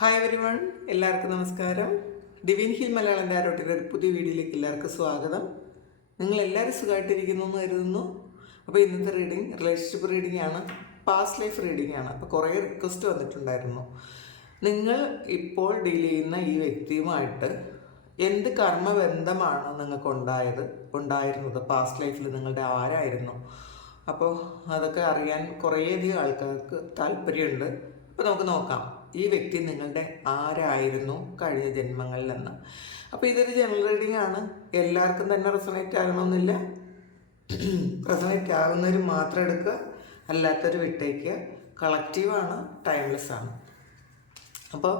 Hi everyone, എല്ലാവർക്കും നമസ്കാരം. Divine hill Malayalam ടാരോട്ടിൻ്റെ ഒരു പുതിയ വീഡിയോയിലേക്ക് എല്ലാവർക്കും സ്വാഗതം. നിങ്ങളെല്ലാവരും സുഖമായിട്ടിരിക്കുന്നു എന്ന് കരുതുന്നു. അപ്പോൾ ഇന്നത്തെ റീഡിങ് റിലേഷൻഷിപ്പ് റീഡിംഗ് ആണ്, പാസ്റ്റ് ലൈഫ് റീഡിംഗ് ആണ്. അപ്പോൾ കുറേ റിക്വസ്റ്റ് വന്നിട്ടുണ്ടായിരുന്നു. നിങ്ങൾ ഇപ്പോൾ ഡീൽ ചെയ്യുന്ന ഈ വ്യക്തിയുമായിട്ട് എന്ത് കർമ്മബന്ധമാണ് നിങ്ങൾക്ക് ഉണ്ടായിരുന്നത്, പാസ്റ്റ് ലൈഫിൽ നിങ്ങളുടെ ആരായിരുന്നു? അപ്പോൾ അതൊക്കെ അറിയാൻ കുറേയധികം ആൾക്കാർക്ക് താല്പര്യമുണ്ട്. അപ്പോൾ നമുക്ക് നോക്കാം ഈ വ്യക്തി നിങ്ങളുടെ ആരായിരുന്നു കഴിഞ്ഞ ജന്മങ്ങളിലെന്ന്. അപ്പോൾ ഇതൊരു ജനറൽ റീഡിംഗ് ആണ്, എല്ലാവർക്കും തന്നെ റെസണേറ്റ് ആകണമെന്നില്ല. റെസണേറ്റ് ആകുന്നവർ മാത്രം എടുക്കുക, അല്ലാത്തവർ വിട്ടേക്കുക. കളക്റ്റീവാണ്, ടൈംലെസ് ആണ്. അപ്പോൾ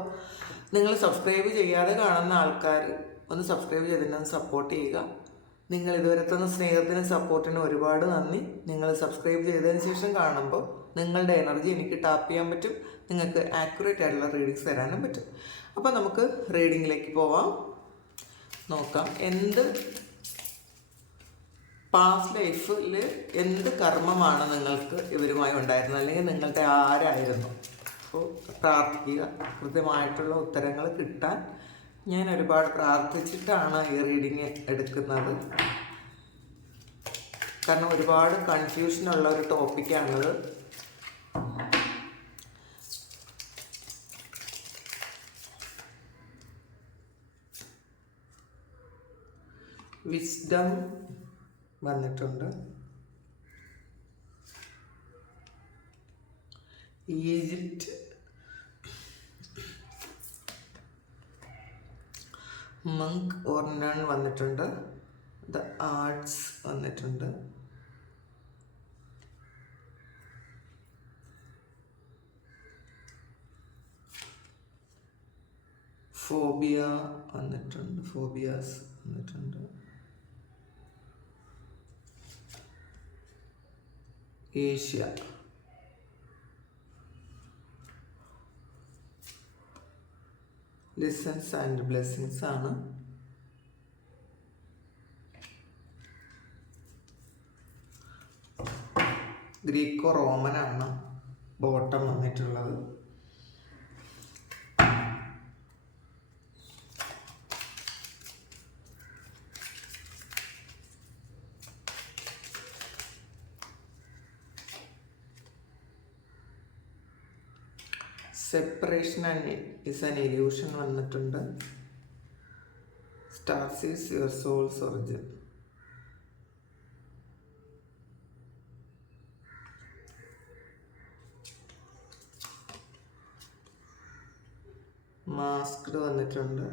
നിങ്ങൾ സബ്സ്ക്രൈബ് ചെയ്യാതെ കാണുന്ന ആൾക്കാർ ഒന്ന് സബ്സ്ക്രൈബ് ചെയ്തിട്ട് സപ്പോർട്ട് ചെയ്യുക. നിങ്ങൾ ഇതുവരെ തന്ന സ്നേഹത്തിനും സപ്പോർട്ടിനും ഒരുപാട് നന്ദി. നിങ്ങൾ സബ്സ്ക്രൈബ് ചെയ്തതിന് ശേഷം കാണുമ്പോൾ നിങ്ങളുടെ എനർജി എനിക്ക് ടാപ്പ് ചെയ്യാൻ പറ്റും, നിങ്ങൾക്ക് ആക്യുറേറ്റ് ആയിട്ടുള്ള റീഡിങ്സ് തരാനും പറ്റും. അപ്പോൾ നമുക്ക് റീഡിങ്ങിലേക്ക് പോവാം. നോക്കാം എന്ത് പാസ്റ്റ് ലൈഫിൽ എന്ത് കർമ്മമാണ് നിങ്ങൾക്ക് ഇവരുമായി ഉണ്ടായിരുന്നത്, അല്ലെങ്കിൽ നിങ്ങളുടെ ആരായിരുന്നു. അപ്പോൾ പ്രാർത്ഥിക്കുക, കൃത്യമായിട്ടുള്ള ഉത്തരങ്ങൾ കിട്ടാൻ ഞാൻ ഒരുപാട് പ്രാർത്ഥിച്ചിട്ടാണ് ഈ റീഡിങ് എടുക്കുന്നത്. കാരണം ഒരുപാട് കൺഫ്യൂഷനുള്ള ഒരു ടോപ്പിക്കാണിത്. വിസ്ഡം വന്നിട്ടുണ്ട്, ഈജിപ്റ്റ്, മങ്ക് ഓർ നൺ വന്നിട്ടുണ്ട്, ദ ആർട്സ് വന്നിട്ടുണ്ട്, ഫോബിയ വന്നിട്ടുണ്ട്, ഫോബിയാസ് വന്നിട്ടുണ്ട്, ഏഷ്യ, ലിസൺസ് ആൻഡ് ബ്ലെസ്സിങ്സ് ആണ്. ഗ്രീക്കോ റോമൻ ആണ് ബോട്ടം വന്നിട്ടുള്ളത്. Separation and is an illusion വന്നിട്ടുണ്ട്. Stars is your soul's origin. Masked വന്നിട്ടുണ്ട്.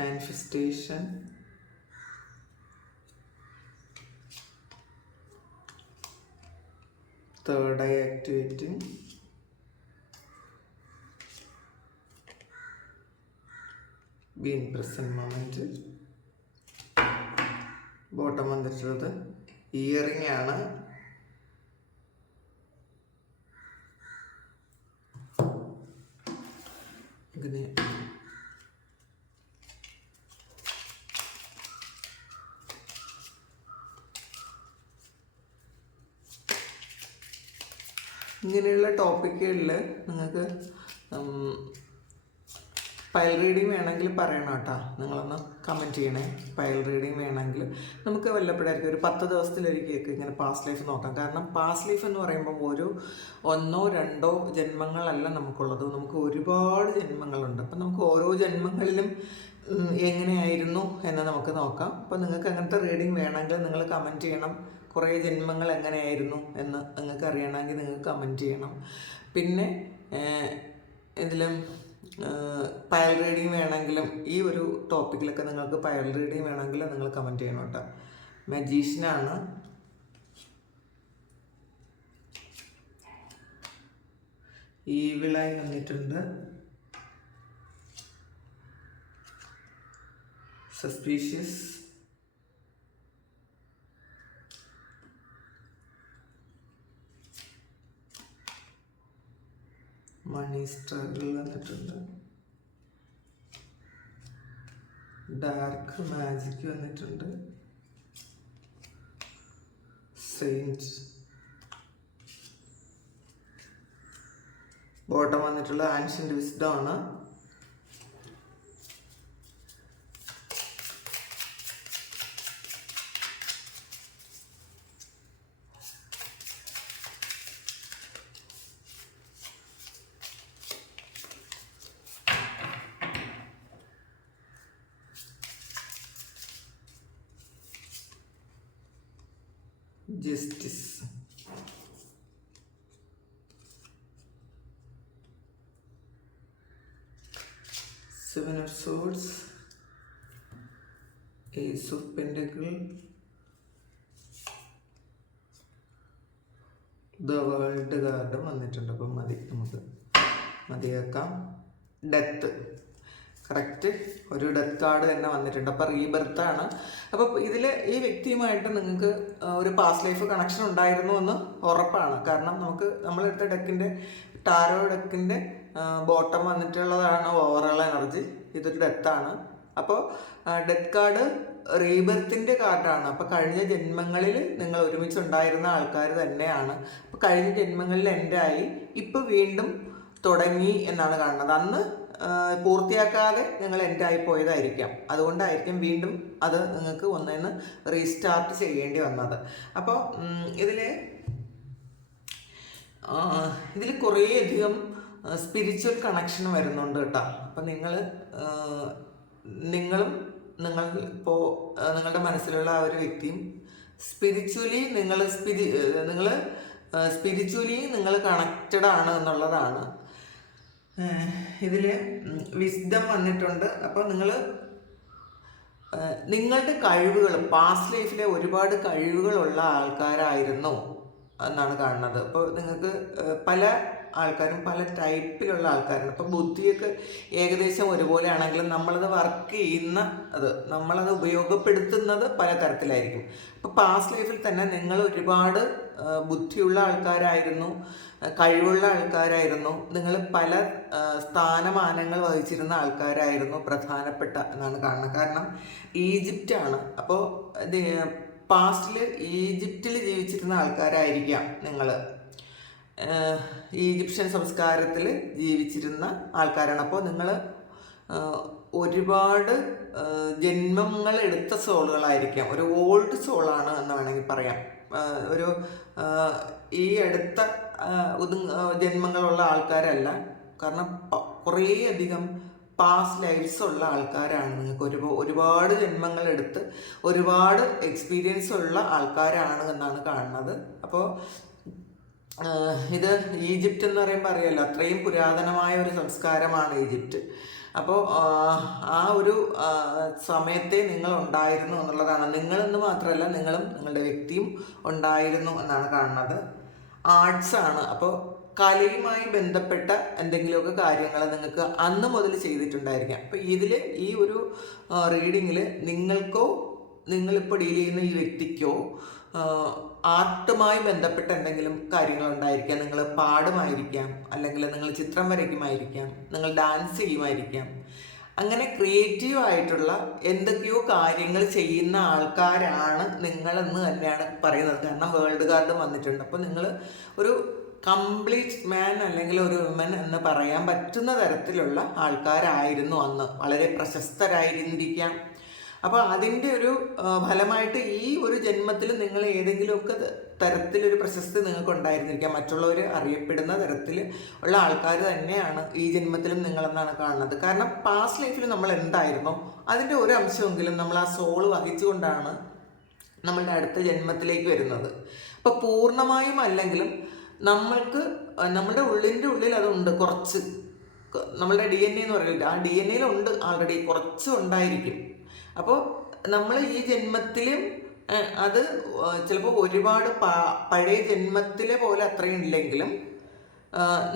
Manifestation, third eye activating, be in present moment. Bottom വന്നിട്ടുള്ളത് earring ആണ്. ഇങ്ങനെ ഇങ്ങനെയുള്ള ടോപ്പിക്കുകളിൽ നിങ്ങൾക്ക് പൈൽ റീഡിങ് വേണമെങ്കിൽ പറയണം കേട്ടോ. നിങ്ങളൊന്ന് കമൻറ്റ് ചെയ്യണേ. പൈൽ റീഡിങ് വേണമെങ്കിൽ നമുക്ക് വല്ലപ്പോഴായിരിക്കും ഒരു 10 ദിവസത്തിലൊരിക്കലേക്ക് ഇങ്ങനെ പാസ്റ്റ് ലൈഫ് നോക്കാം. കാരണം പാസ്റ്റ് ലൈഫ് എന്ന് പറയുമ്പോൾ ഒരു 1-2 ജന്മങ്ങളല്ല നമുക്കുള്ളത്, നമുക്ക് ഒരുപാട് ജന്മങ്ങളുണ്ട്. അപ്പം നമുക്ക് ഓരോ ജന്മങ്ങളിലും എങ്ങനെയായിരുന്നു എന്ന് നമുക്ക് നോക്കാം. അപ്പോൾ നിങ്ങൾക്ക് അങ്ങനത്തെ റീഡിങ് വേണമെങ്കിൽ നിങ്ങൾ കമൻറ്റ് ചെയ്യണം. കുറേ ജന്മങ്ങൾ എങ്ങനെയായിരുന്നു എന്ന് നിങ്ങൾക്ക് അറിയണമെങ്കിൽ നിങ്ങൾക്ക് കമൻറ്റ് ചെയ്യണം. പിന്നെ ഇതിലും പയൽ റീഡിങ് വേണമെങ്കിലും ഈ ഒരു ടോപ്പിക്കിലൊക്കെ നിങ്ങൾക്ക് പയൽ റീഡിങ് വേണമെങ്കിൽ നിങ്ങൾ കമൻറ്റ് ചെയ്യണം കേട്ടോ. മജീഷ്യനാണ്, ഈവിളായി വന്നിട്ടുണ്ട്, സസ്പീഷ്യസ്, മണി സ്ട്രഗിൾ വന്നിട്ടുണ്ട്, ഡാർക്ക് മാജിക് വന്നിട്ടുണ്ട്, സെയിൻറ്റ്, ബോട്ടം വന്നിട്ടുള്ള ആൻഷ്യന്റ് വിസ്ഡം ആണ്. Justice, seven of swords, ace of pentacle, the world കാർഡും വന്നിട്ടുണ്ട്. അപ്പം നമുക്ക് മതിയാക്കാം. ഡെത്ത്, കറക്റ്റ് ഒരു ഡെത്ത് കാർഡ് തന്നെ വന്നിട്ടുണ്ട്. അപ്പോൾ റീബർത്താണ്. അപ്പോൾ ഇതിൽ ഈ വ്യക്തിയുമായിട്ട് നിങ്ങൾക്ക് ഒരു പാസ്റ്റ് ലൈഫ് കണക്ഷൻ ഉണ്ടായിരുന്നു എന്ന് ഉറപ്പാണ്. കാരണം നമ്മളെടുത്ത ഡെക്കിൻ്റെ ടാരോ ഡെക്കിൻ്റെ ബോട്ടം വന്നിട്ടുള്ളതാണ് ഓവറോൾ എനർജി. ഇതൊരു ഡെത്താണ്. അപ്പോൾ ഡെത്ത് കാർഡ് റീബർത്തിൻ്റെ കാർഡാണ്. അപ്പോൾ കഴിഞ്ഞ ജന്മങ്ങളിൽ നിങ്ങൾ ഒരുമിച്ചുണ്ടായിരുന്ന ആൾക്കാർ തന്നെയാണ്. അപ്പോൾ കഴിഞ്ഞ ജന്മങ്ങളിൽ എൻഡായി, ഇപ്പോൾ വീണ്ടും തുടങ്ങി എന്നാണ് കാണുന്നത്. അന്ന് പൂർത്തിയാക്കാതെ നിങ്ങൾ എൻഡായി പോയതായിരിക്കാം. അതുകൊണ്ടായിരിക്കും വീണ്ടും അത് നിങ്ങൾക്ക് ഒന്നേന്ന് റീസ്റ്റാർട്ട് ചെയ്യേണ്ടി വന്നത്. അപ്പോൾ ഇതിൽ കുറേയധികം സ്പിരിച്വൽ കണക്ഷൻ വരുന്നുണ്ട് കേട്ടോ. അപ്പം നിങ്ങളും ഇപ്പോൾ നിങ്ങളുടെ മനസ്സിലുള്ള ആ ഒരു വ്യക്തിയും സ്പിരിച്വലി നിങ്ങൾ കണക്റ്റഡ് ആണ് എന്നുള്ളതാണ്. ഇതിൽ വിസ്ഡം വന്നിട്ടുണ്ട്. അപ്പോൾ നിങ്ങളുടെ കഴിവുകൾ പാസ്റ്റ് ലൈഫിലെ ഒരുപാട് കഴിവുകളുള്ള ആൾക്കാരായിരുന്നു എന്നാണ് കാണുന്നത്. അപ്പോൾ നിങ്ങൾക്ക് പല ആൾക്കാരും പല ടൈപ്പിലുള്ള ആൾക്കാരാണ്. അപ്പോൾ ബുദ്ധിയൊക്കെ ഏകദേശം ഒരുപോലെ ആണെങ്കിലും നമ്മളത് വർക്ക് നമ്മളത് ഉപയോഗപ്പെടുത്തുന്നത് പല തരത്തിലായിരിക്കും. അപ്പോൾ പാസ്റ്റ് ലൈഫിൽ തന്നെ നിങ്ങൾ ഒരുപാട് ബുദ്ധിയുള്ള ആൾക്കാരായിരുന്നു, കഴിവുള്ള ആൾക്കാരായിരുന്നു, നിങ്ങൾ പല സ്ഥാനമാനങ്ങൾ വഹിച്ചിരുന്ന ആൾക്കാരായിരുന്നു, പ്രധാനപ്പെട്ട എന്നാണ് കാണുന്നത്. കാരണം ഈജിപ്റ്റാണ്. അപ്പോൾ പാസ്റ്റിൽ ഈജിപ്തിൽ ജീവിച്ചിരുന്ന ആൾക്കാരായിരിക്കാം നിങ്ങൾ. ഈജിപ്ഷ്യൻ സംസ്കാരത്തിൽ ജീവിച്ചിരുന്ന ആൾക്കാരാണ്. അപ്പോൾ നിങ്ങൾ ഒരുപാട് ജന്മങ്ങൾ എടുത്ത സോളുകളായിരിക്കാം. ഒരു ഓൾഡ് സോളാണ് എന്ന് വേണമെങ്കിൽ പറയാം. ഈ അടുത്ത ജന്മങ്ങളുള്ള ആൾക്കാരല്ല. കാരണം കുറേയധികം പാസ്റ്റ് ലൈഫ്സ് ഉള്ള ആൾക്കാരാണ്. നിങ്ങൾക്ക് ഒരുപാട് ജന്മങ്ങളെടുത്ത് ഒരുപാട് എക്സ്പീരിയൻസ് ഉള്ള ആൾക്കാരാണ് എന്നാണ് കാണുന്നത്. അപ്പോൾ ഇത് ഈജിപ്റ്റ് എന്ന് പറയുമ്പോൾ അറിയാമല്ലോ, അത്രയും പുരാതനമായ ഒരു സംസ്കാരമാണ് ഈജിപ്റ്റ്. അപ്പോൾ ആ ഒരു സമയത്തെ നിങ്ങൾ ഉണ്ടായിരുന്നു എന്നുള്ളതാണ്. നിങ്ങളെന്ന് മാത്രമല്ല, നിങ്ങളുടെ വ്യക്തിയും ഉണ്ടായിരുന്നു എന്നാണ് കാണുന്നത്. ആർട്സാണ്. അപ്പോൾ കലയുമായി ബന്ധപ്പെട്ട എന്തെങ്കിലുമൊക്കെ കാര്യങ്ങൾ നിങ്ങൾക്ക് അന്ന് മുതൽ ചെയ്തിട്ടുണ്ടായിരിക്കാം. അപ്പോൾ ഈ ഒരു റീഡിങ്ങിൽ നിങ്ങളിപ്പോൾ ഡീൽ ചെയ്യുന്ന ഈ വ്യക്തിക്കോ ആർട്ടുമായി ബന്ധപ്പെട്ട എന്തെങ്കിലും കാര്യങ്ങളുണ്ടായിരിക്കാം. നിങ്ങൾ പാടുമായിരിക്കാം, അല്ലെങ്കിൽ നിങ്ങൾ ചിത്രം വരയ്ക്കുമായിരിക്കാം, നിങ്ങൾ ഡാൻസ് ചെയ്യുമായിരിക്കാം. അങ്ങനെ ക്രിയേറ്റീവ് ആയിട്ടുള്ള എന്തൊക്കെയോ കാര്യങ്ങൾ ചെയ്യുന്ന ആൾക്കാരാണ് നിങ്ങളെന്ന് തന്നെയാണ് പറയുന്നത്. കാരണം വേൾഡ് കാർഡ് വന്നിട്ടുണ്ട്. അപ്പോൾ നിങ്ങൾ ഒരു കംപ്ലീറ്റ് മാൻ അല്ലെങ്കിൽ ഒരു വുമൻ എന്ന് പറയാൻ പറ്റുന്ന തരത്തിലുള്ള ആൾക്കാരായിരുന്നു അന്ന്. വളരെ പ്രശസ്തരായിരിക്കാം. അപ്പോൾ അതിൻ്റെ ഒരു ഫലമായിട്ട് ഈ ഒരു ജന്മത്തിൽ നിങ്ങൾ ഏതെങ്കിലുമൊക്കെ തരത്തിലൊരു പ്രശസ്തി നിങ്ങൾക്ക് ഉണ്ടായിരുന്നിരിക്കാം. മറ്റുള്ളവർ അറിയപ്പെടുന്ന തരത്തിൽ ഉള്ള ആൾക്കാർ തന്നെയാണ് ഈ ജന്മത്തിലും നിങ്ങളെന്നാണ് കാണുന്നത്. കാരണം പാസ്റ്റ് ലൈഫിൽ നമ്മൾ എന്തായിരുന്നോ അതിൻ്റെ ഒരു അംശമെങ്കിലും നമ്മൾ ആ സോള് വഹിച്ചുകൊണ്ടാണ് നമ്മളുടെ അടുത്ത ജന്മത്തിലേക്ക് വരുന്നത്. അപ്പോൾ പൂർണ്ണമായും അല്ലെങ്കിലും നമ്മൾക്ക് നമ്മുടെ ഉള്ളിൽ അതുണ്ട്. കുറച്ച് നമ്മളുടെ DNA എന്ന് പറയില്ല, ആ DNA-യിലുണ്ട് ആൾറെഡി, കുറച്ച് ഉണ്ടായിരിക്കും. അപ്പോൾ നമ്മൾ ഈ ജന്മത്തിലും അത് ചിലപ്പോൾ ഒരുപാട് പഴയ ജന്മത്തിലെ പോലെ അത്രയും ഇല്ലെങ്കിലും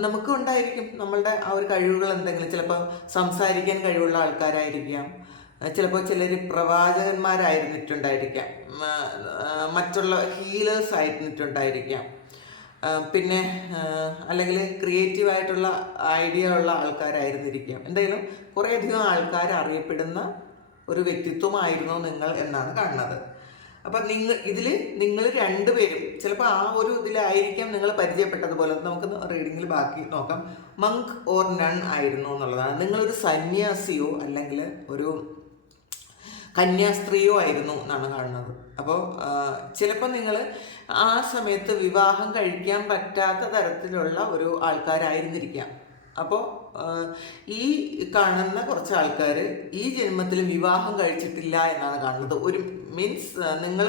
നമുക്ക് ഉണ്ടായിരിക്കും നമ്മളുടെ ആ ഒരു കഴിവുകൾ എന്തെങ്കിലും. ചിലപ്പോൾ സംസാരിക്കാൻ കഴിവുള്ള ആൾക്കാരായിരിക്കാം, ചിലപ്പോൾ ചിലർ പ്രവാചകന്മാരായിരുന്നിട്ടുണ്ടായിരിക്കാം, മറ്റുള്ള ഹീലേഴ്സ് ആയിരുന്നിട്ടുണ്ടായിരിക്കാം, പിന്നെ അല്ലെങ്കിൽ ക്രിയേറ്റീവായിട്ടുള്ള ഐഡിയ ഉള്ള ആൾക്കാരായിരുന്നിരിക്കാം. എന്തായാലും കുറേയധികം ആൾക്കാർ അറിയപ്പെടുന്ന ഒരു വ്യക്തിത്വമായിരുന്നു നിങ്ങൾ എന്നാണ് കാണുന്നത്. അപ്പം നിങ്ങൾ രണ്ടുപേരും ചിലപ്പോൾ ആ ഒരു ഇതിലായിരിക്കാം നിങ്ങൾ പരിചയപ്പെട്ടതുപോലെ. നമുക്ക് റീഡിങ്ങിൽ ബാക്കി നോക്കാം. മങ്ക് ഓർ നൺ ആയിരുന്നു എന്നുള്ളതാണ്. നിങ്ങളൊരു സന്യാസിയോ അല്ലെങ്കിൽ ഒരു കന്യാസ്ത്രീയോ ആയിരുന്നു എന്നാണ് കാണുന്നത്. അപ്പോൾ ചിലപ്പോൾ നിങ്ങൾ ആ സമയത്ത് വിവാഹം കഴിക്കാൻ പറ്റാത്ത തരത്തിലുള്ള ഒരു ആൾക്കാരായിരുന്നിരിക്കാം. അപ്പോൾ ഈ കാണുന്ന കുറച്ച് ആൾക്കാർ ഈ ജന്മത്തിൽ വിവാഹം കഴിച്ചിട്ടില്ല എന്നാണ് കാണുന്നത്. ഒരു മീൻസ് നിങ്ങൾ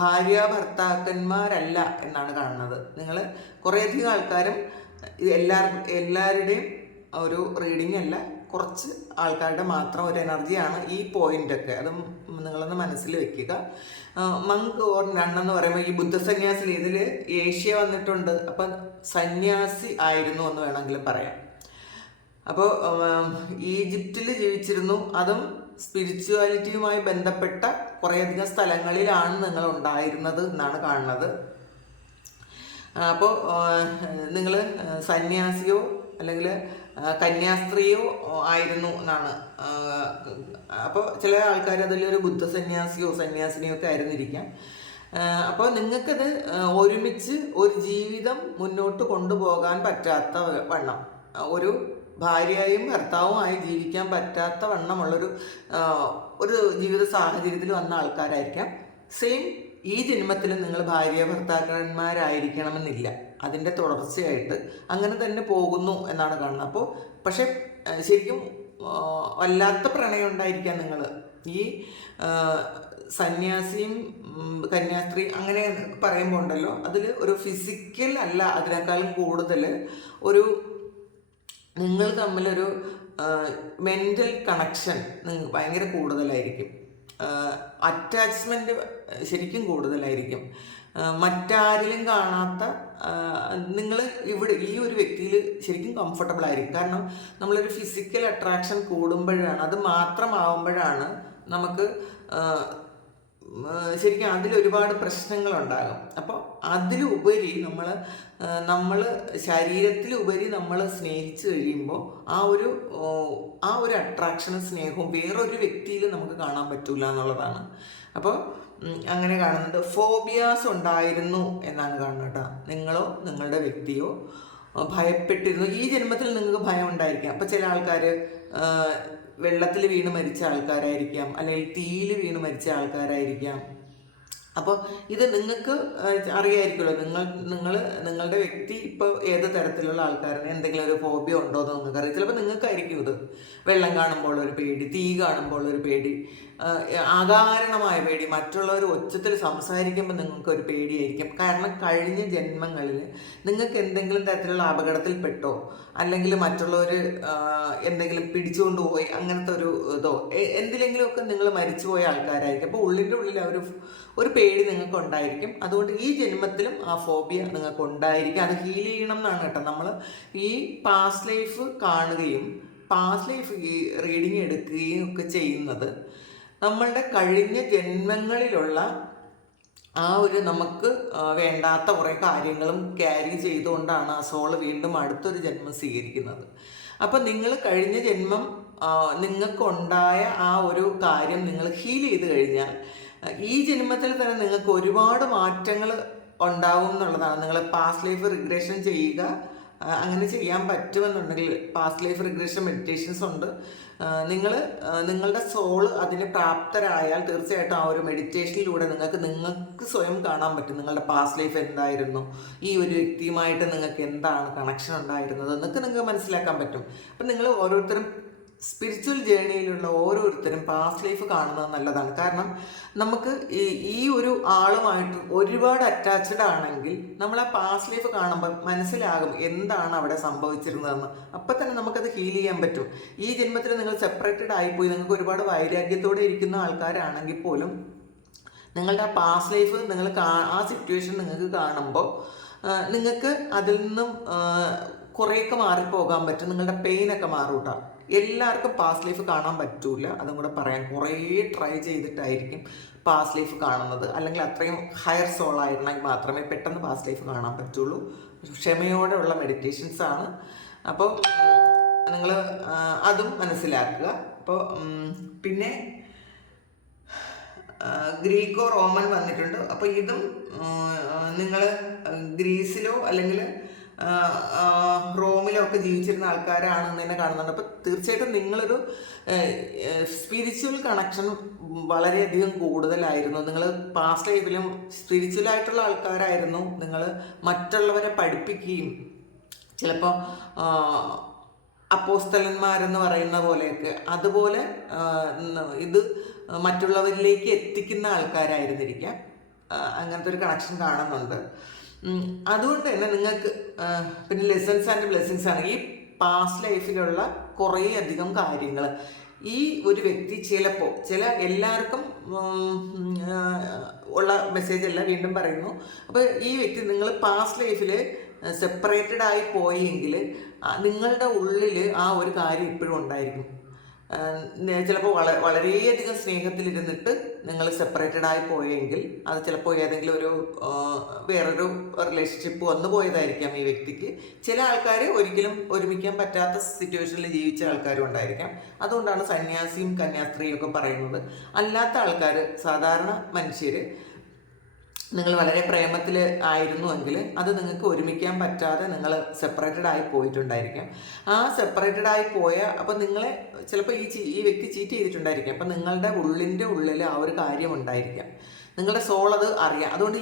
ഭാര്യ ഭർത്താക്കന്മാരല്ല എന്നാണ് കാണുന്നത്. നിങ്ങൾ കുറേയധികം ആൾക്കാരും എല്ലാവരുടെയും ഒരു റീഡിംഗ് അല്ല, കുറച്ച് ആൾക്കാരുടെ മാത്രം ഒരു എനർജിയാണ് ഈ പോയിൻ്റൊക്കെ. അതും നിങ്ങളൊന്ന് മനസ്സിൽ വെക്കുക. മങ്ക് ഓർ നൺ എന്ന് പറയുമ്പോൾ ഈ ബുദ്ധസന്യാസിൽ ഇതിൽ ഏഷ്യ വന്നിട്ടുണ്ട്. അപ്പം സന്യാസി ആയിരുന്നു എന്ന് വേണമെങ്കിലും പറയാം. അപ്പോൾ ഈജിപ്തിൽ ജീവിച്ചിരുന്നു. അതും സ്പിരിച്വാലിറ്റിയുമായി ബന്ധപ്പെട്ട കുറേയധികം സ്ഥലങ്ങളിലാണ് നിങ്ങൾ ഉണ്ടായിരുന്നത് എന്നാണ് കാണുന്നത്. അപ്പോൾ നിങ്ങൾ സന്യാസിയോ അല്ലെങ്കിൽ കന്യാസ്ത്രീയോ ആയിരുന്നു എന്നാണ്. അപ്പോൾ ചില ആൾക്കാർ അതിലൊരു ബുദ്ധസന്യാസിയോ സന്യാസിനിയോ ഒക്കെ ആയിരുന്നിരിക്കാം. അപ്പോൾ നിങ്ങൾക്കത് ഒരുമിച്ച് ഒരു ജീവിതം മുന്നോട്ട് കൊണ്ടുപോകാൻ പറ്റാത്ത വണ്ണം, ഒരു ഭാര്യയും ഭർത്താവുമായി ജീവിക്കാൻ പറ്റാത്ത വണ്ണമുള്ളൊരു ജീവിത സാഹചര്യത്തിൽ വന്ന ആൾക്കാരായിരിക്കാം. സെയിം ഈ ജന്മത്തിൽ നിങ്ങൾ ഭാര്യ ഭർത്താക്കന്മാരായിരിക്കണമെന്നില്ല. അതിൻ്റെ തുടർച്ചയായിട്ട് അങ്ങനെ തന്നെ പോകുന്നു എന്നാണ് കാണുന്നത്. അപ്പോൾ പക്ഷെ ശരിക്കും വല്ലാത്ത പ്രണയം ഉണ്ടായിരിക്കാം നിങ്ങൾ. ഈ സന്യാസിയും കന്യാസ്ത്രീ അങ്ങനെ പറയുമ്പോൾ ഉണ്ടല്ലോ, അതിൽ ഒരു ഫിസിക്കൽ അല്ല, അതിനേക്കാളും കൂടുതൽ ഒരു നിങ്ങൾ തമ്മിലൊരു മെൻ്റൽ കണക്ഷൻ നിങ്ങൾക്ക് ഭയങ്കര കൂടുതലായിരിക്കും. അറ്റാച്ച്മെൻറ്റ് ശരിക്കും കൂടുതലായിരിക്കും. മറ്റാരിലും കാണാത്ത നിങ്ങൾ ഇവിടെ ഈ ഒരു വ്യക്തിയിൽ ശരിക്കും കംഫർട്ടബിൾ ആയിരിക്കും. കാരണം നമ്മളൊരു ഫിസിക്കൽ അട്രാക്ഷൻ കൂടുമ്പോഴാണ്, അത് മാത്രമാവുമ്പോഴാണ് നമുക്ക് ശരിക്കും അതിലൊരുപാട് പ്രശ്നങ്ങളുണ്ടാകും. അപ്പോൾ അതിലുപരി നമ്മൾ ശരീരത്തിലുപരി നമ്മൾ സ്നേഹിച്ച് കഴിയുമ്പോൾ ആ ഒരു അട്രാക്ഷനും സ്നേഹവും വേറൊരു വ്യക്തിയിൽ നമുക്ക് കാണാൻ പറ്റൂല എന്നുള്ളതാണ്. അപ്പോൾ അങ്ങനെ കാണുന്നത്. ഫോബിയാസ് ഉണ്ടായിരുന്നു എന്നാണ് കാണുന്നത് കേട്ടോ. നിങ്ങളോ നിങ്ങളുടെ വ്യക്തിയോ ഭയപ്പെട്ടിരുന്നു. ഈ ജന്മത്തിൽ നിങ്ങൾക്ക് ഭയം ഉണ്ടായിരിക്കാം. അപ്പോൾ ചില ആൾക്കാർ വെള്ളത്തിൽ വീണ് മരിച്ച ആൾക്കാരായിരിക്കാം, അല്ലെങ്കിൽ തീയിൽ വീണ് മരിച്ച ആൾക്കാരായിരിക്കാം. അപ്പോൾ ഇത് നിങ്ങൾക്ക് അറിയായിരിക്കുമല്ലോ, നിങ്ങളുടെ വ്യക്തി ഇപ്പോൾ ഏത് തരത്തിലുള്ള ആൾക്കാരാണ്, എന്തെങ്കിലും ഒരു ഫോബിയ ഉണ്ടോ എന്ന് നിങ്ങൾക്കറിയാം. ചിലപ്പോൾ നിങ്ങൾക്കായിരിക്കും ഇത്. വെള്ളം കാണുമ്പോൾ ഒരു പേടി, തീ കാണുമ്പോൾ ഒരു പേടി, അകാരണമായ പേടി, മറ്റുള്ളവർ ഒച്ചത്തിൽ സംസാരിക്കുമ്പോൾ നിങ്ങൾക്കൊരു പേടിയായിരിക്കും. കാരണം കഴിഞ്ഞ ജന്മങ്ങളിൽ നിങ്ങൾക്ക് എന്തെങ്കിലും തരത്തിലുള്ള അപകടത്തിൽപ്പെട്ടോ അല്ലെങ്കിൽ മറ്റുള്ളവർ എന്തെങ്കിലും പിടിച്ചുകൊണ്ട് പോയി അങ്ങനത്തെ ഇതോ എന്തിലെങ്കിലുമൊക്കെ നിങ്ങൾ മരിച്ചുപോയ ആൾക്കാരായിരിക്കും. അപ്പോൾ ഉള്ളിൻ്റെ ഉള്ളിൽ ഒരു പേടി നിങ്ങൾക്ക് ഉണ്ടായിരിക്കും. അതുകൊണ്ട് ഈ ജന്മത്തിലും ആ ഫോബിയ നിങ്ങൾക്ക് ഉണ്ടായിരിക്കും. അത് ഹീൽ ചെയ്യണം എന്നാണ് കേട്ടോ. നമ്മൾ ഈ പാസ്റ്റ് ലൈഫ് കാണുകയും പാസ്റ്റ് ലൈഫ് റീഡിങ് എടുക്കുകയും ഒക്കെ ചെയ്യുന്നത് നമ്മളുടെ കഴിഞ്ഞ ജന്മങ്ങളിലുള്ള നമുക്ക് വേണ്ടാത്ത കുറേ കാര്യങ്ങളും ക്യാരി ചെയ്തുകൊണ്ടാണ് ആ സോള് വീണ്ടും അടുത്തൊരു ജന്മം സ്വീകരിക്കുന്നത്. അപ്പം നിങ്ങൾ കഴിഞ്ഞ ജന്മം നിങ്ങൾക്കുണ്ടായ ആ ഒരു കാര്യം നിങ്ങൾ ഹീൽ ചെയ്ത് കഴിഞ്ഞാൽ ഈ ജന്മത്തിൽ തന്നെ നിങ്ങൾക്ക് ഒരുപാട് മാറ്റങ്ങൾ ഉണ്ടാവും എന്നുള്ളതാണ്. നിങ്ങൾ പാസ്റ്റ് ലൈഫ് റിഗ്രഷൻ ചെയ്യുക. അങ്ങനെ ചെയ്യാൻ പറ്റുമെന്നുണ്ടെങ്കിൽ പാസ്റ്റ് ലൈഫ് റിഗ്രഷൻ മെഡിറ്റേഷൻസ് ഉണ്ട്. നിങ്ങളുടെ സോള് അതിന് പ്രാപ്തരായാൽ തീർച്ചയായിട്ടും ആ ഒരു മെഡിറ്റേഷനിലൂടെ നിങ്ങൾക്ക് സ്വയം കാണാൻ പറ്റും നിങ്ങളുടെ പാസ്റ്റ് ലൈഫ് എന്തായിരുന്നു, ഈ ഒരു വ്യക്തിയുമായിട്ട് നിങ്ങൾക്ക് എന്താണ് കണക്ഷൻ ഉണ്ടായിരുന്നത് എന്നൊക്കെ നിങ്ങൾക്ക് മനസ്സിലാക്കാൻ പറ്റും. അപ്പം നിങ്ങൾ ഓരോരുത്തരും സ്പിരിച്വൽ ജേണിയിലുള്ള ഓരോരുത്തരും പാസ്റ്റ് ലൈഫ് കാണുന്നത് നല്ലതാണ്. കാരണം നമുക്ക് ഈ ഒരു ആളുമായിട്ട് ഒരുപാട് അറ്റാച്ച്ഡ് ആണെങ്കിൽ നമ്മൾ ആ പാസ്റ്റ് ലൈഫ് കാണുമ്പോൾ മനസ്സിലാകും എന്താണ് അവിടെ സംഭവിച്ചിരുന്നതെന്ന്. അപ്പം തന്നെ നമുക്കത് ഹീൽ ചെയ്യാൻ പറ്റും. ഈ ജന്മത്തിൽ നിങ്ങൾ സെപ്പറേറ്റഡ് ആയിപ്പോയി നിങ്ങൾക്ക് ഒരുപാട് വൈരാഗ്യത്തോടെ ഇരിക്കുന്ന ആൾക്കാരാണെങ്കിൽ പോലും നിങ്ങളുടെ ആ പാസ്റ്റ് ലൈഫ് ആ സിറ്റുവേഷൻ നിങ്ങൾക്ക് കാണുമ്പോൾ നിങ്ങൾക്ക് അതിൽ നിന്നും കുറേയൊക്കെ മാറിപ്പോകാൻ പറ്റും. നിങ്ങളുടെ പെയിനൊക്കെ മാറും കേട്ടോ. എല്ലാവർക്കും പാസ്റ്റ് ലൈഫ് കാണാൻ പറ്റൂല, അതും കൂടെ പറയാൻ. കുറേ ട്രൈ ചെയ്തിട്ടായിരിക്കും പാസ്റ്റ് ലൈഫ് കാണുന്നത്. അല്ലെങ്കിൽ അത്രയും ഹയർ സോൾ ആയിരുന്നെങ്കിൽ മാത്രമേ പെട്ടെന്ന് പാസ്റ്റ് ലൈഫ് കാണാൻ പറ്റുള്ളൂ. ക്ഷമയോടെ ഉള്ള മെഡിറ്റേഷൻസ് ആണ്. അപ്പോൾ നിങ്ങൾ അതും മനസ്സിലാക്കുക. അപ്പോൾ പിന്നെ ഗ്രീക്കോ റോമൻ വന്നിട്ടുണ്ട്. അപ്പോൾ ഇതും നിങ്ങൾ ഗ്രീസിലോ അല്ലെങ്കിൽ റോമിലോ ഒക്കെ ജീവിച്ചിരുന്ന ആൾക്കാരാണെന്ന് തന്നെ കാണുന്നുണ്ട്. അപ്പോൾ തീർച്ചയായിട്ടും നിങ്ങളൊരു സ്പിരിച്വൽ കണക്ഷൻ വളരെയധികം കൂടുതലായിരുന്നു. നിങ്ങൾ പാസ്റ്റ് ലൈഫിലും സ്പിരിച്വലായിട്ടുള്ള ആൾക്കാരായിരുന്നു. നിങ്ങൾ മറ്റുള്ളവരെ പഠിപ്പിക്കുകയും ചിലപ്പോൾ അപ്പോസ്തലന്മാരെന്ന് പറയുന്ന പോലെയൊക്കെ അതുപോലെ ഇത് മറ്റുള്ളവരിലേക്ക് എത്തിക്കുന്ന ആൾക്കാരായിരുന്നിരിക്കാം. അങ്ങനത്തെ ഒരു കണക്ഷൻ കാണുന്നുണ്ട്. അതുകൊണ്ട് തന്നെ നിങ്ങൾക്ക് പിന്നെ ലെസൺസ് ആൻഡ് ബ്ലെസ്സിങ്സ് ആണ് ഈ പാസ്റ്റ് ലൈഫിലുള്ള കുറേ അധികം കാര്യങ്ങൾ. ഈ ഒരു വ്യക്തി ചിലപ്പോൾ എല്ലാവർക്കും ഉള്ള മെസ്സേജ് അല്ല, വീണ്ടും പറയുന്നു. അപ്പോൾ ഈ വ്യക്തി നിങ്ങൾ പാസ്റ്റ് ലൈഫിൽ സെപ്പറേറ്റഡ് ആയി പോയെങ്കിൽ നിങ്ങളുടെ ഉള്ളിൽ ആ ഒരു കാര്യം ഇപ്പോഴും ഉണ്ടായിരിക്കും. ചിലപ്പോൾ വളരെയധികം സ്നേഹത്തിലിരുന്നിട്ട് നിങ്ങൾ സെപ്പറേറ്റഡ് ആയി പോയെങ്കിൽ അത് ചിലപ്പോൾ ഏതെങ്കിലും ഒരു വേറൊരു റിലേഷൻഷിപ്പ് വന്നു പോയതായിരിക്കാം ഈ വ്യക്തിക്ക്. ചില ആൾക്കാർ ഒരിക്കലും ഒരുമിക്കാൻ പറ്റാത്ത സിറ്റുവേഷനിൽ ജീവിച്ച ആൾക്കാരും ഉണ്ടായിരിക്കാം. അതുകൊണ്ടാണ് സന്യാസിയും കന്യാസ്ത്രീയും ഒക്കെ പറയുന്നത്. അല്ലാത്ത ആൾക്കാർ, സാധാരണ മനുഷ്യർ, നിങ്ങൾ വളരെ പ്രേമത്തിൽ ആയിരുന്നുവെങ്കിൽ അത് നിങ്ങൾക്ക് ഒരുമിക്കാൻ പറ്റാതെ നിങ്ങൾ സെപ്പറേറ്റഡ് ആയി പോയിട്ടുണ്ടായിരിക്കാം. ആ സെപ്പറേറ്റഡ് ആയി പോയ അപ്പോൾ നിങ്ങളെ ചിലപ്പോൾ ഈ വ്യക്തി ചീറ്റ് ചെയ്തിട്ടുണ്ടായിരിക്കാം. അപ്പം നിങ്ങളുടെ ഉള്ളിൽ ആ ഒരു കാര്യം ഉണ്ടായിരിക്കാം. നിങ്ങളുടെ സോൾ അത് അറിയാം. അതുകൊണ്ട്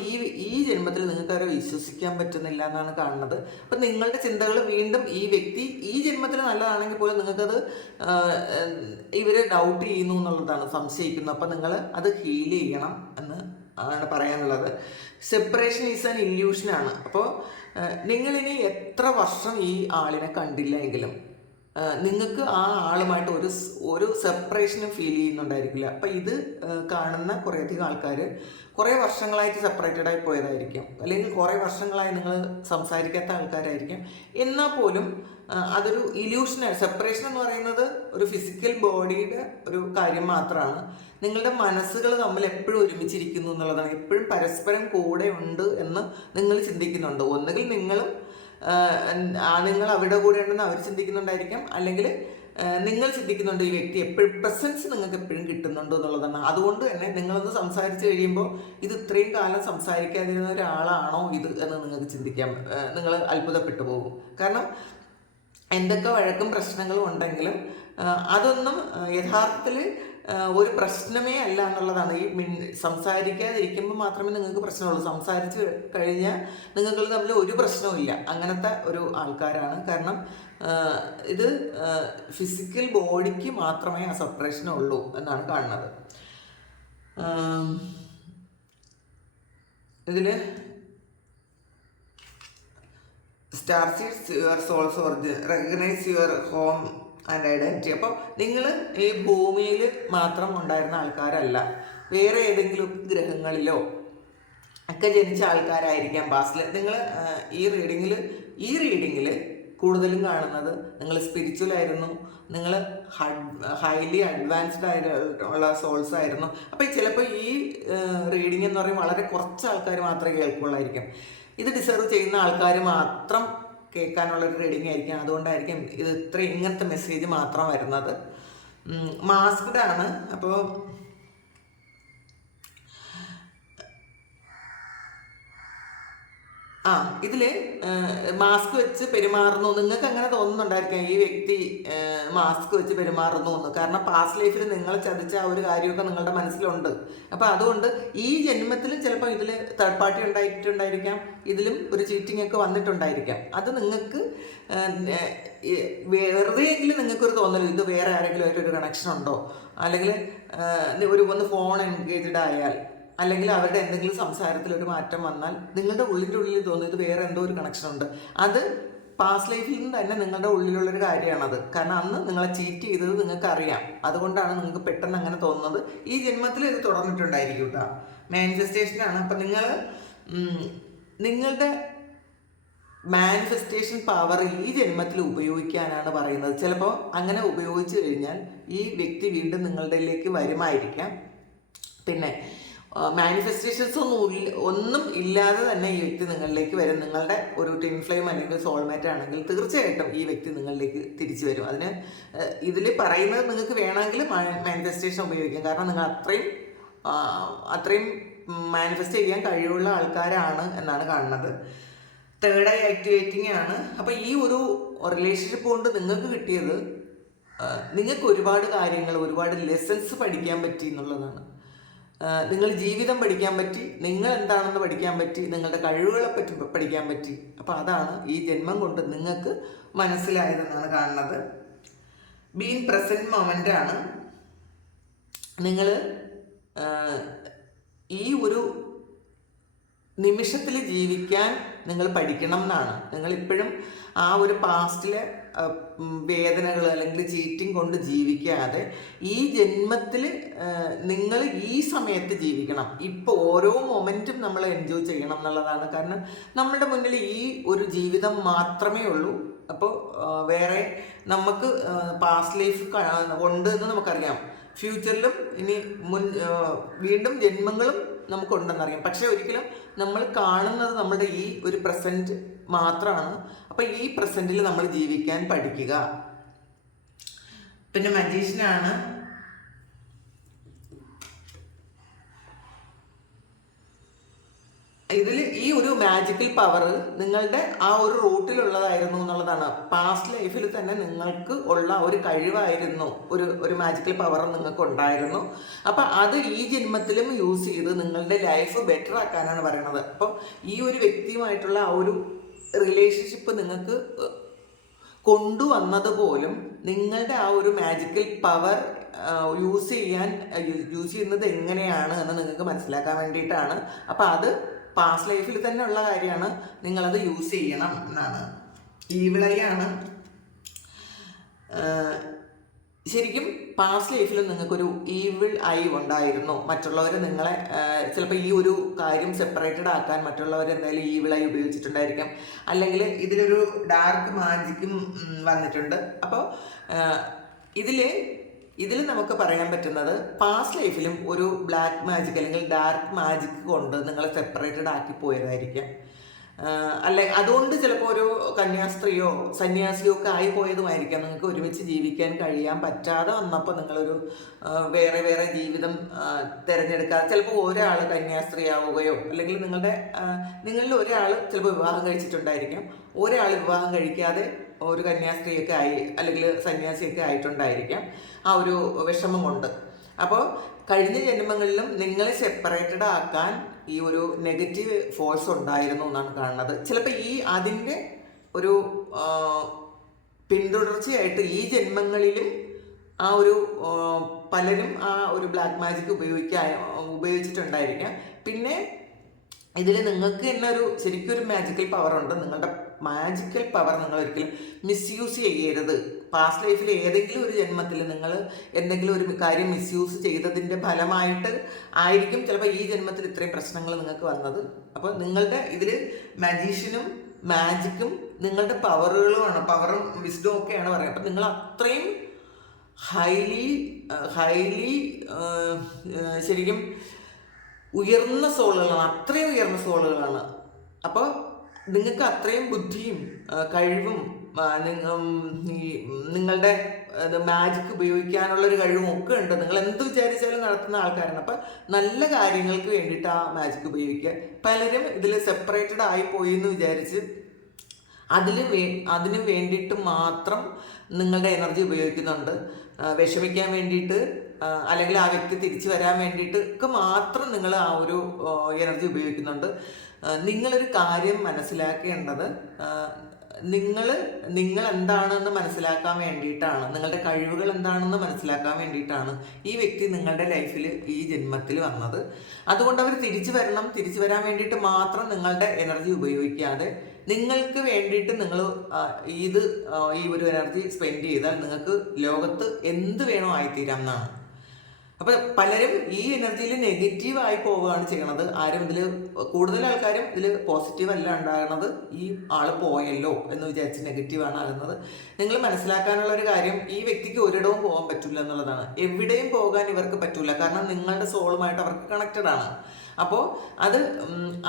ഈ ജന്മത്തിൽ നിങ്ങൾക്ക് അവരെ വിശ്വസിക്കാൻ പറ്റുന്നില്ല എന്നാണ് കാണുന്നത്. അപ്പം നിങ്ങളുടെ ചിന്തകൾ വീണ്ടും ഈ വ്യക്തി ഈ ജന്മത്തിൽ നല്ലതാണെങ്കിൽ പോലും നിങ്ങൾക്കത് ഇവർ ഡൗട്ട് ചെയ്യുന്നു എന്നുള്ളതാണ്, സംശയിക്കുന്നു. അപ്പം നിങ്ങൾ അത് ഹീൽ ചെയ്യണം എന്ന് ആണ് പറയാനുള്ളത്. സെപ്പറേഷൻ ഈസ് ആൻ ഇല്യൂഷനാണ്. അപ്പോൾ നിങ്ങളിനി എത്ര വർഷം ഈ ആളിനെ കണ്ടില്ല എങ്കിലും നിങ്ങൾക്ക് ആ ആളുമായിട്ട് ഒരു സെപ്പറേഷനും ഫീൽ ചെയ്യുന്നുണ്ടായിരിക്കില്ല. അപ്പം ഇത് കാണുന്ന കുറേയധികം ആൾക്കാർ കുറേ വർഷങ്ങളായിട്ട് സെപ്പറേറ്റഡ് ആയി പോയതായിരിക്കും, അല്ലെങ്കിൽ കുറേ വർഷങ്ങളായി നിങ്ങൾ സംസാരിക്കാത്ത ആൾക്കാരായിരിക്കും. എന്നാൽ പോലും അതൊരു ഇല്യൂഷനാണ്. സെപ്പറേഷൻ എന്ന് പറയുന്നത് ഒരു ഫിസിക്കൽ ബോഡിയുടെ ഒരു കാര്യം മാത്രമാണ്. നിങ്ങളുടെ മനസ്സുകൾ തമ്മിൽ എപ്പോഴും ഒരുമിച്ചിരിക്കുന്നു എന്നുള്ളതാണ്. എപ്പോഴും പരസ്പരം കൂടെ ഉണ്ട് എന്ന് നിങ്ങൾ ചിന്തിക്കുന്നുണ്ട്. ഒന്നുകിൽ നിങ്ങൾ അവരുടെ കൂടെ ഉണ്ടെന്ന് അവർ ചിന്തിക്കുന്നുണ്ടായിരിക്കാം, അല്ലെങ്കിൽ നിങ്ങൾ ചിന്തിക്കുന്നുണ്ട് ഈ വ്യക്തി എപ്പോഴും പ്രസൻസ് നിങ്ങൾക്ക് എപ്പോഴും കിട്ടുന്നുണ്ട് എന്നുള്ളതാണ്. അതുകൊണ്ട് തന്നെ നിങ്ങളൊന്ന് സംസാരിച്ച് കഴിയുമ്പോൾ ഇത് ഇത്രയും കാലം സംസാരിക്കാതിരുന്ന ഒരാളാണോ ഇത് എന്ന് നിങ്ങൾക്ക് ചിന്തിക്കാം. നിങ്ങൾ അത്ഭുതപ്പെട്ടു പോകും. കാരണം എന്തൊക്കെ വഴക്കും പ്രശ്നങ്ങളും ഉണ്ടെങ്കിലും അതൊന്നും യഥാർത്ഥത്തിൽ ഒരു പ്രശ്നമേ അല്ല എന്നുള്ളതാണ്. സംസാരിക്കാതിരിക്കുമ്പോൾ മാത്രമേ നിങ്ങൾക്ക് പ്രശ്നമുള്ളൂ. സംസാരിച്ച് കഴിഞ്ഞാൽ നിങ്ങൾ തമ്മിൽ ഒരു പ്രശ്നവും ഇല്ല. അങ്ങനത്തെ ഒരു ആൾക്കാരാണ്. കാരണം ഇത് ഫിസിക്കൽ ബോഡിക്ക് മാത്രമേ ആ സെപ്പറേഷൻ ഉള്ളൂ എന്നാണ് കാണുന്നത്. ഇതിൽ star seeds your soul's origin, recognise your home and identity. അപ്പോൾ നിങ്ങൾ ഈ ഭൂമിയിൽ മാത്രം ഉണ്ടായിരുന്ന ആൾക്കാരല്ല, വേറെ ഏതെങ്കിലും ഗ്രഹങ്ങളിലോ ഒക്കെ ജനിച്ച ആൾക്കാരായിരിക്കാം പാസ്റ്റിൽ. നിങ്ങൾ ഈ റീഡിങ്ങിൽ കൂടുതലും കാണുന്നത് നിങ്ങൾ സ്പിരിച്വൽ ആയിരുന്നു, നിങ്ങൾ ഹൈലി അഡ്വാൻസ്ഡ് ആയിട്ടുള്ള സോൾസ് ആയിരുന്നു. അപ്പോൾ ചിലപ്പോൾ ഈ റീഡിംഗ് എന്ന് പറയുമ്പോൾ വളരെ കുറച്ച് ആൾക്കാർ മാത്രമേ കേൾക്കുള്ളായിരിക്കും. ഇത് ഡിസർവ് ചെയ്യുന്ന ആൾക്കാർ മാത്രം കേൾക്കാനുള്ളൊരു റീഡിംഗ് ആയിരിക്കും. അതുകൊണ്ടായിരിക്കും ഇത് ഇങ്ങനത്തെ മെസ്സേജ് മാത്രം വരുന്നത്. മാസ്ക്ഡ് ആണ്. അപ്പോൾ ഇതിൽ മാസ്ക് വെച്ച് പെരുമാറുന്നു. നിങ്ങൾക്ക് അങ്ങനെ തോന്നുന്നുണ്ടായിരിക്കാം ഈ വ്യക്തി മാസ്ക് വെച്ച് പെരുമാറുന്നു എന്ന്. കാരണം പാസ്റ്റ് ലൈഫിൽ നിങ്ങൾ ചതിച്ച ആ ഒരു കാര്യമൊക്കെ നിങ്ങളുടെ മനസ്സിലുണ്ട്. അപ്പോൾ അതുകൊണ്ട് ഈ ജന്മത്തിലും ചിലപ്പോൾ ഇതിൽ തേർഡ് പാർട്ടി ഉണ്ടായിട്ടുണ്ടായിരിക്കാം, ഇതിലും ഒരു ചീറ്റിംഗ് ഒക്കെ വന്നിട്ടുണ്ടായിരിക്കാം. അത് നിങ്ങൾക്ക് വെറുതെയെങ്കിലും നിങ്ങൾക്കൊരു തോന്നലും ഇത് വേറെ ആരെങ്കിലും ആയിട്ടൊരു കണക്ഷൻ ഉണ്ടോ, അല്ലെങ്കിൽ ഒന്ന് ഫോൺ എൻഗേജ്ഡ് ആയാൽ, അല്ലെങ്കിൽ അവരുടെ എന്തെങ്കിലും സംസാരത്തിൽ ഒരു മാറ്റം വന്നാൽ നിങ്ങളുടെ ഉള്ളിൽ തോന്നുന്നു ഇത് വേറെ എന്തോ ഒരു കണക്ഷൻ ഉണ്ട്. അത് പാസ്റ്റ് ലൈഫിൽ നിന്ന് തന്നെ നിങ്ങളുടെ ഉള്ളിലുള്ളൊരു കാര്യമാണത്. കാരണം അന്ന് നിങ്ങളെ ചീറ്റ് ചെയ്തത് നിങ്ങൾക്ക് അറിയാം. അതുകൊണ്ടാണ് നിങ്ങൾക്ക് പെട്ടെന്ന് അങ്ങനെ തോന്നുന്നത്. ഈ ജന്മത്തിൽ ഇത് തുടർന്നിട്ടുണ്ടായിരിക്കും കേട്ടോ. മാനിഫെസ്റ്റേഷനാണ്. അപ്പം നിങ്ങളുടെ മാനിഫെസ്റ്റേഷൻ പവർ ഈ ജന്മത്തിൽ ഉപയോഗിക്കാനാണ് പറയുന്നത്. ചിലപ്പോൾ അങ്ങനെ ഉപയോഗിച്ച് കഴിഞ്ഞാൽ ഈ വ്യക്തി വീണ്ടും നിങ്ങളുടെയിലേക്ക് വരുമായിരിക്കാം. പിന്നെ മാനിഫെസ്റ്റേഷൻസ് ഒന്നും ഇല്ലാതെ തന്നെ ഈ വ്യക്തി നിങ്ങളിലേക്ക് വരും. നിങ്ങളുടെ ഒരു ട്വിൻ ഫ്ലെയിം അല്ലെങ്കിൽ സോൾമേറ്റ് ആണെങ്കിൽ തീർച്ചയായിട്ടും ഈ വ്യക്തി നിങ്ങളിലേക്ക് തിരിച്ചു വരും. ഇതിൽ പറയുന്നത് നിങ്ങൾക്ക് വേണമെങ്കിൽ മാനിഫെസ്റ്റേഷൻ ഉപയോഗിക്കാം. കാരണം നിങ്ങൾ അത്രയും അത്രയും മാനിഫെസ്റ്റ് ചെയ്യാൻ കഴിവുള്ള ആൾക്കാരാണ് എന്നാണ് കാണുന്നത്. തേർഡായി ആക്ടിവേറ്റിംഗ് ആണ്. അപ്പോൾ ഈ ഒരു റിലേഷൻഷിപ്പ് കൊണ്ട് നിങ്ങൾക്ക് കിട്ടിയത് നിങ്ങൾക്ക് ഒരുപാട് കാര്യങ്ങൾ, ഒരുപാട് ലെസൺസ് പഠിക്കാൻ പറ്റി എന്നുള്ളതാണ്. നിങ്ങൾ ജീവിതം പഠിക്കാൻ പറ്റി, നിങ്ങൾ എന്താണെന്ന് പഠിക്കാൻ പറ്റി, നിങ്ങളുടെ കഴിവുകളെ പറ്റി പഠിക്കാൻ പറ്റി. അപ്പോൾ അതാണ് ഈ ജന്മം കൊണ്ട് നിങ്ങൾക്ക് മനസ്സിലായതെന്നാണ് കാണുന്നത്. ബീൻ പ്രസൻറ്റ് മൊമെൻ്റ് ആണ്. നിങ്ങൾ ഈ ഒരു നിമിഷത്തിൽ ജീവിക്കാൻ നിങ്ങൾ പഠിക്കണം എന്നാണ്. നിങ്ങളിപ്പോഴും ആ ഒരു പാസ്റ്റിലെ വേദനകൾ അല്ലെങ്കിൽ ചീറ്റിംഗ് കൊണ്ട് ജീവിക്കാതെ ഈ ജന്മത്തിൽ നിങ്ങൾ ഈ സമയത്ത് ജീവിക്കണം. ഇപ്പോൾ ഓരോ മൊമെൻറ്റും നമ്മൾ എൻജോയ് ചെയ്യണം എന്നുള്ളതാണ്. കാരണം നമ്മളുടെ മുന്നിൽ ഈ ഒരു ജീവിതം മാത്രമേ ഉള്ളൂ. അപ്പോൾ വേറെ നമുക്ക് പാസ്റ്റ് ലൈഫ് ഉണ്ട് എന്ന് നമുക്കറിയാം. ഫ്യൂച്ചറിലും ഇനി വീണ്ടും ജന്മങ്ങളും നമുക്കുണ്ടെന്നറിയാം. പക്ഷെ ഒരിക്കലും നമ്മൾ കാണുന്നത് നമ്മുടെ ഈ ഒരു പ്രസൻറ്റ് മാത്രമാണ്. അപ്പം ഈ പ്രസൻറ്റിൽ നമ്മൾ ജീവിക്കാൻ പഠിക്കുക. പിന്നെ മജീഷ്യനാണ്. ഇതിൽ ഈ ഒരു മാജിക്കൽ പവർ നിങ്ങളുടെ ആ ഒരു റൂട്ടിലുള്ളതായിരുന്നു എന്നുള്ളതാണ്. പാസ്റ്റ് ലൈഫിൽ തന്നെ നിങ്ങൾക്ക് ഉള്ള ഒരു കഴിവായിരുന്നു, ഒരു മാജിക്കൽ പവർ നിങ്ങൾക്ക് ഉണ്ടായിരുന്നു. അപ്പം അത് ഈ ജന്മത്തിലും യൂസ് ചെയ്ത് നിങ്ങളുടെ ലൈഫ് ബെറ്റർ ആക്കാനാണ് പറയുന്നത്. അപ്പം ഈ ഒരു വ്യക്തിയുമായിട്ടുള്ള ആ ഒരു റിലേഷൻഷിപ്പ് നിങ്ങൾക്ക് കൊണ്ടുവന്നത് പോലും നിങ്ങളുടെ ആ ഒരു മാജിക്കൽ പവർ യൂസ് ചെയ്യുന്നത് എങ്ങനെയാണ് എന്ന് നിങ്ങൾക്ക് മനസ്സിലാക്കാൻ വേണ്ടിയിട്ടാണ്. അപ്പം അത് പാസ്റ്റ് ലൈഫിൽ തന്നെ ഉള്ള കാര്യമാണ്, നിങ്ങളത് യൂസ് ചെയ്യണം എന്നാണ്. ഈവിളയാണ്. ശരിക്കും പാസ്റ്റ് ലൈഫിൽ നിങ്ങൾക്കൊരു ഈവിൾ ഐ ഉണ്ടായിരുന്നു. മറ്റുള്ളവർ നിങ്ങളെ ചിലപ്പോൾ ഈ ഒരു കാര്യം സെപ്പറേറ്റഡ് ആക്കാൻ മറ്റുള്ളവർ എന്തായാലും ഈവിൾ ഐ ഉപയോഗിച്ചിട്ടുണ്ടായിരിക്കാം. അല്ലെങ്കിൽ ഇതിലൊരു ഡാർക്ക് മാജിക്കും വന്നിട്ടുണ്ട്. അപ്പോൾ ഇതിൽ നമുക്ക് പറയാൻ പറ്റുന്നത് പാസ്റ്റ് ലൈഫിലും ഒരു ബ്ലാക്ക് മാജിക് അല്ലെങ്കിൽ ഡാർക്ക് മാജിക് കൊണ്ട് നിങ്ങളെ സെപ്പറേറ്റഡ് ആക്കി പോയതായിരിക്കാം. അതുകൊണ്ട് ചിലപ്പോൾ ഒരു കന്യാസ്ത്രീയോ സന്യാസിയോ ഒക്കെ ആയി പോയതുമായിരിക്കാം. നിങ്ങൾക്ക് ഒരുമിച്ച് ജീവിക്കാൻ കഴിയാൻ പറ്റാതെ വന്നപ്പോൾ നിങ്ങളൊരു വേറെ വേറെ ജീവിതം തിരഞ്ഞെടുക്കാതെ ചിലപ്പോൾ ഒരാൾ കന്യാസ്ത്രീ ആവുകയോ അല്ലെങ്കിൽ നിങ്ങളിൽ ഒരാൾ ചിലപ്പോൾ വിവാഹം കഴിച്ചിട്ടുണ്ടായിരിക്കാം, ഒരാൾ വിവാഹം കഴിക്കാതെ ഒരു കന്യാസ്ത്രീയൊക്കെ ആയി അല്ലെങ്കിൽ സന്യാസിയൊക്കെ ആയിട്ടുണ്ടായിരിക്കാം ആ ഒരു വിഷമം കൊണ്ട്. അപ്പോൾ കഴിഞ്ഞ ജന്മങ്ങളിലും നിങ്ങളെ സെപ്പറേറ്റഡ് ആക്കാൻ ഈ ഒരു നെഗറ്റീവ് ഫോഴ്സ് ഉണ്ടായിരുന്നു എന്നാണ് കാണുന്നത്. ചിലപ്പോൾ അതിൻ്റെ ഒരു പിന്തുടർച്ചയായിട്ട് ഈ ജന്മങ്ങളിലും ആ ഒരു പലരും ആ ഒരു ബ്ലാക്ക് മാജിക് ഉപയോഗിച്ചിട്ടുണ്ടായിരിക്കാം. പിന്നെ ഇതിൽ നിങ്ങൾക്ക് തന്നെ ശരിക്കും ഒരു മാജിക്കൽ പവർ ഉണ്ട്. നിങ്ങളുടെ മാജിക്കൽ പവർ നിങ്ങൾ ഒരിക്കലും മിസ്യൂസ് ചെയ്യരുത്. പാസ്റ്റ് ലൈഫിൽ ഏതെങ്കിലും ഒരു ജന്മത്തിൽ നിങ്ങൾ എന്തെങ്കിലും ഒരു കാര്യം മിസ്യൂസ് ചെയ്തതിൻ്റെ ഫലമായിട്ട് ആയിരിക്കും ചിലപ്പോൾ ഈ ജന്മത്തിൽ ഇത്രയും പ്രശ്നങ്ങൾ നിങ്ങൾക്ക് വന്നത്. അപ്പോൾ നിങ്ങളുടെ ഇതിൽ മജീഷ്യനും മാജിക്കും നിങ്ങളുടെ പവറുകളുമാണ്, പവറും വിസ്ഡവും ഒക്കെയാണ് പറയുന്നത്. അപ്പം നിങ്ങൾ അത്രയും ഹൈലി ശരിക്കും ഉയർന്ന സോളുകളാണ്, അത്രയും ഉയർന്ന സോളുകളാണ്. അപ്പോൾ നിങ്ങൾക്ക് അത്രയും ബുദ്ധിയും കഴിവും നിങ്ങളുടെ മാജിക് ഉപയോഗിക്കാനുള്ളൊരു കഴിവും ഒക്കെ ഉണ്ട്. നിങ്ങൾ എന്ത് വിചാരിച്ചാലും നടത്തുന്ന ആൾക്കാരാണ്. അപ്പം നല്ല കാര്യങ്ങൾക്ക് വേണ്ടിയിട്ട് ആ മാജിക് ഉപയോഗിക്കുക. പലരും ഇതിൽ സെപ്പറേറ്റഡ് ആയിപ്പോയി എന്ന് വിചാരിച്ച് അതിന് വേണ്ടിയിട്ട് മാത്രം നിങ്ങളുടെ എനർജി ഉപയോഗിക്കുന്നുണ്ട്. വിഷമിക്കാൻ വേണ്ടിയിട്ട് അല്ലെങ്കിൽ ആ വ്യക്തി തിരിച്ചു വരാൻ വേണ്ടിയിട്ട് ഒക്കെ മാത്രം നിങ്ങൾ ആ ഒരു എനർജി ഉപയോഗിക്കുന്നുണ്ട്. നിങ്ങളൊരു കാര്യം മനസ്സിലാക്കേണ്ടത്, നിങ്ങൾ എന്താണെന്ന് മനസ്സിലാക്കാൻ വേണ്ടിയിട്ടാണ്, നിങ്ങളുടെ കഴിവുകൾ എന്താണെന്ന് മനസ്സിലാക്കാൻ വേണ്ടിയിട്ടാണ് ഈ വ്യക്തി നിങ്ങളുടെ ലൈഫിൽ ഈ ജന്മത്തിൽ വന്നത്. അതുകൊണ്ട് അവർ തിരിച്ചു വരാൻ വേണ്ടിയിട്ട് മാത്രം നിങ്ങളുടെ എനർജി ഉപയോഗിക്കാതെ നിങ്ങൾക്ക് വേണ്ടിയിട്ട് നിങ്ങൾ ഈ ഒരു എനർജി സ്പെൻഡ് ചെയ്താൽ നിങ്ങൾക്ക് ലോകത്ത് എന്ത് വേണോ ആയിത്തീരാം എന്നാണ്. അപ്പോൾ പലരും ഈ എനർജിയിൽ നെഗറ്റീവായി പോവുകയാണ് ചെയ്യണത്. ആരും കൂടുതൽ ആൾക്കാരും ഇതിൽ പോസിറ്റീവ് അല്ല ഉണ്ടാകുന്നത്. ഈ ആൾ പോയല്ലോ എന്ന് വിചാരിച്ച് നെഗറ്റീവാണ് ആകുന്നത്. നിങ്ങൾ മനസ്സിലാക്കാനുള്ള ഒരു കാര്യം, ഈ വ്യക്തിക്ക് ഒരിടവും പോകാൻ പറ്റില്ല എന്നുള്ളതാണ്. എവിടെയും പോകാൻ ഇവർക്ക് പറ്റില്ല. കാരണം നിങ്ങളുടെ സോളുമായിട്ട് അവർക്ക് കണക്റ്റഡ് ആണ്. അപ്പോൾ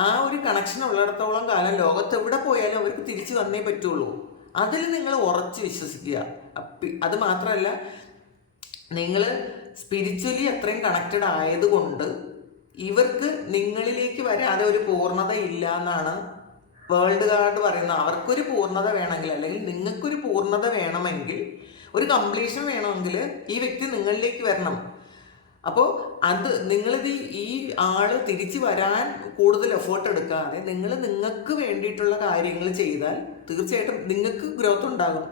ആ ഒരു കണക്ഷൻ ഉള്ളിടത്തോളം കാലം ലോകത്ത് എവിടെ പോയാലും അവർക്ക് തിരിച്ചു വന്നേ പറ്റുള്ളൂ. അതിൽ നിങ്ങൾ ഉറച്ച് വിശ്വസിക്കുക. അത് മാത്രമല്ല, നിങ്ങൾ സ്പിരിച്വലി അത്രയും കണക്റ്റഡ് ആയതുകൊണ്ട് ഇവർക്ക് നിങ്ങളിലേക്ക് വരാതെ ഒരു പൂർണ്ണത ഇല്ല എന്നാണ് വേൾഡ് കാർഡ് പറയുന്നത്. അവർക്കൊരു പൂർണ്ണത വേണമെങ്കിൽ, അല്ലെങ്കിൽ നിങ്ങൾക്കൊരു പൂർണ്ണത വേണമെങ്കിൽ, ഒരു കംപ്ലീഷൻ വേണമെങ്കിൽ ഈ വ്യക്തി നിങ്ങളിലേക്ക് വരണം. അപ്പോൾ അത് നിങ്ങളിത് ഈ ആള് തിരിച്ചു വരാൻ കൂടുതൽ എഫേർട്ട് എടുക്കാതെ നിങ്ങൾക്ക് വേണ്ടിയിട്ടുള്ള കാര്യങ്ങൾ ചെയ്താൽ തീർച്ചയായിട്ടും നിങ്ങൾക്ക് ഗ്രോത്ത് ഉണ്ടാകും.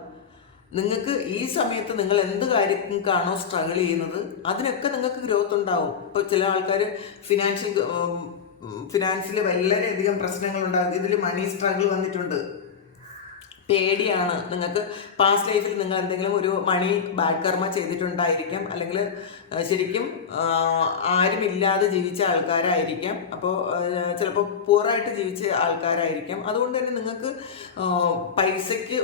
നിങ്ങൾക്ക് ഈ സമയത്ത് നിങ്ങൾ എന്ത് കാര്യങ്ങൾക്കാണോ സ്ട്രഗിൾ ചെയ്യുന്നത് അതിനൊക്കെ നിങ്ങൾക്ക് ഗ്രോത്ത് ഉണ്ടാവും. ഇപ്പോൾ ചില ആൾക്കാർ ഫിനാൻസിൽ വളരെയധികം പ്രശ്നങ്ങളുണ്ടാകും. ഇതിൽ മണി സ്ട്രഗിൾ വന്നിട്ടുണ്ട്, പേടിയാണ്. നിങ്ങൾക്ക് പാസ്റ്റ് ലൈഫിൽ നിങ്ങൾ എന്തെങ്കിലും ഒരു മണി ബാഡ് കർമ്മ ചെയ്തിട്ടുണ്ടായിരിക്കാം, അല്ലെങ്കിൽ ശരിക്കും ആരുമില്ലാതെ ജീവിച്ച ആൾക്കാരായിരിക്കാം. അപ്പോൾ ചിലപ്പോൾ പൂറായിട്ട് ജീവിച്ച ആൾക്കാരായിരിക്കാം. അതുകൊണ്ട് തന്നെ നിങ്ങൾക്ക് പൈസയ്ക്ക്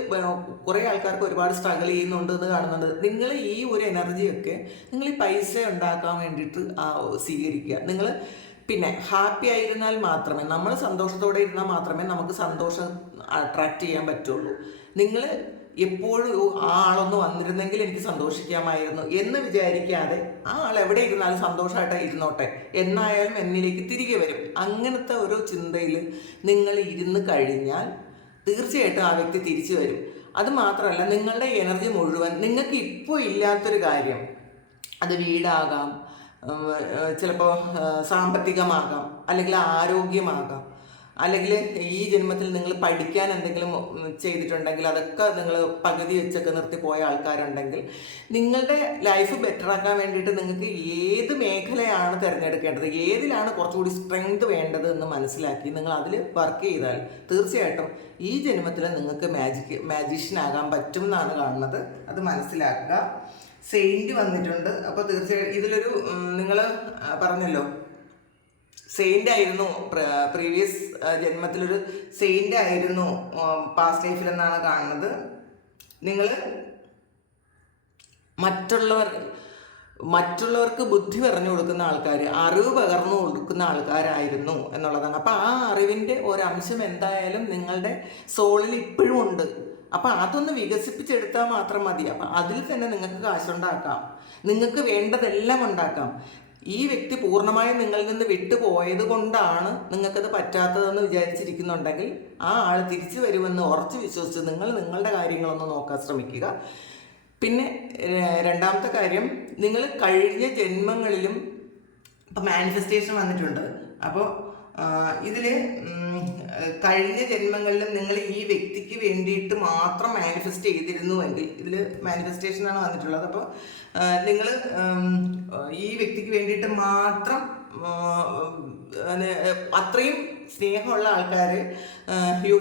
കുറേ ആൾക്കാർക്ക് ഒരുപാട് സ്ട്രഗിൾ ചെയ്യുന്നുണ്ട് എന്ന് കാണുന്നുണ്ട്. നിങ്ങൾ ഈ ഒരു എനർജിയൊക്കെ നിങ്ങൾ ഈ പൈസ ഉണ്ടാക്കാൻ വേണ്ടിയിട്ട് സ്വീകരിക്കുക. നിങ്ങൾ പിന്നെ ഹാപ്പി ആയിരുന്നാൽ മാത്രമേ, നമ്മൾ സന്തോഷത്തോടെ ഇരുന്നാൽ മാത്രമേ നമുക്ക് സന്തോഷം അട്രാക്റ്റ് ചെയ്യാൻ പറ്റുള്ളൂ. നിങ്ങൾ എപ്പോഴും ആ ആളൊന്ന് വന്നിരുന്നെങ്കിൽ എനിക്ക് സന്തോഷിക്കാമായിരുന്നു എന്ന് വിചാരിക്കാതെ ആ ആൾ എവിടെ ഇരുന്നാലും സന്തോഷമായിട്ട് ഇരുന്നോട്ടെ, എന്നായാലും എന്നിലേക്ക് തിരികെ വരും. അങ്ങനത്തെ ഒരു ചിന്തയിൽ നിങ്ങൾ ഇരുന്ന് കഴിഞ്ഞാൽ തീർച്ചയായിട്ടും ആ വ്യക്തി തിരിച്ചു വരും. അത് മാത്രമല്ല, നിങ്ങളുടെ എനർജി മുഴുവൻ നിങ്ങൾക്ക് ഇപ്പോൾ ഇല്ലാത്തൊരു കാര്യം, അത് വീടാകാം, ചിലപ്പോൾ സാമ്പത്തികമാകാം, അല്ലെങ്കിൽ ആരോഗ്യമാകാം, അല്ലെങ്കിൽ ഈ ജന്മത്തിൽ നിങ്ങൾ പഠിക്കാൻ എന്തെങ്കിലും ചെയ്തിട്ടുണ്ടെങ്കിൽ അതൊക്കെ നിങ്ങൾ പകുതി വെച്ചൊക്കെ നിർത്തിപ്പോയ ആൾക്കാരുണ്ടെങ്കിൽ നിങ്ങളുടെ ലൈഫ് ബെറ്ററാക്കാൻ വേണ്ടിയിട്ട് നിങ്ങൾക്ക് ഏത് മേഖലയാണ് തിരഞ്ഞെടുക്കേണ്ടത്, ഏതിലാണ് കുറച്ചുകൂടി സ്ട്രെങ്ത് വേണ്ടത് എന്ന് മനസ്സിലാക്കി നിങ്ങൾ അതിൽ വർക്ക് ചെയ്താൽ തീർച്ചയായിട്ടും ഈ ജന്മത്തിൽ നിങ്ങൾക്ക് മാജീഷ്യനാകാൻ പറ്റും എന്നാണ് കാണുന്നത്. അത് മനസ്സിലാക്കുക. സെയിൻറ്റ് വന്നിട്ടുണ്ട്. അപ്പോൾ തീർച്ചയായിട്ടും ഇതിലൊരു നിങ്ങൾ പറഞ്ഞല്ലോ സെയിൻ്റ് ആയിരുന്നു, പ്രീവിയസ് ജന്മത്തിലൊരു സെയിൻ്റ് ആയിരുന്നു പാസ്റ്റ് ലൈഫിലെന്നാണ് കാണുന്നത്. നിങ്ങൾ മറ്റുള്ളവർക്ക് ബുദ്ധി പറഞ്ഞു കൊടുക്കുന്ന ആൾക്കാർ, അറിവ് പകർന്നു കൊടുക്കുന്ന ആൾക്കാരായിരുന്നു എന്നുള്ളതാണ്. അപ്പോൾ ആ അറിവിൻ്റെ ഒരംശം എന്തായാലും നിങ്ങളുടെ സോളിൽ ഇപ്പോഴും ഉണ്ട്. അപ്പം അതൊന്ന് വികസിപ്പിച്ചെടുത്താൽ മാത്രം മതി. അപ്പം അതിൽ തന്നെ നിങ്ങൾക്ക് കാശുണ്ടാക്കാം, നിങ്ങൾക്ക് വേണ്ടതെല്ലാം ഉണ്ടാക്കാം. ഈ വ്യക്തി പൂർണ്ണമായും നിങ്ങളിൽ നിന്ന് വിട്ടുപോയത് കൊണ്ടാണ് നിങ്ങൾക്കത് പറ്റാത്തതെന്ന് വിചാരിച്ചിരിക്കുന്നുണ്ടെങ്കിൽ ആ ആൾ തിരിച്ചു വരുമെന്ന് ഉറച്ചു വിശ്വസിച്ച് നിങ്ങൾ നിങ്ങളുടെ കാര്യങ്ങളൊന്ന് നോക്കാൻ ശ്രമിക്കുക. പിന്നെ രണ്ടാമത്തെ കാര്യം, നിങ്ങൾ കഴിഞ്ഞ ജന്മങ്ങളിലും ഇപ്പം മാനിഫെസ്റ്റേഷൻ വന്നിട്ടുണ്ട്. അപ്പോൾ ഇതിൽ കഴിഞ്ഞ ജന്മങ്ങളിലും നിങ്ങൾ ഈ വ്യക്തിക്ക് വേണ്ടിയിട്ട് മാത്രം മാനിഫെസ്റ്റ് ചെയ്തിരുന്നുവെങ്കിൽ, ഇതിൽ മാനിഫെസ്റ്റേഷനാണ് വന്നിട്ടുള്ളത്. അപ്പോൾ നിങ്ങൾ ഈ വ്യക്തിക്ക് വേണ്ടിയിട്ട് മാത്രം അത്രയും സ്നേഹമുള്ള ആൾക്കാർ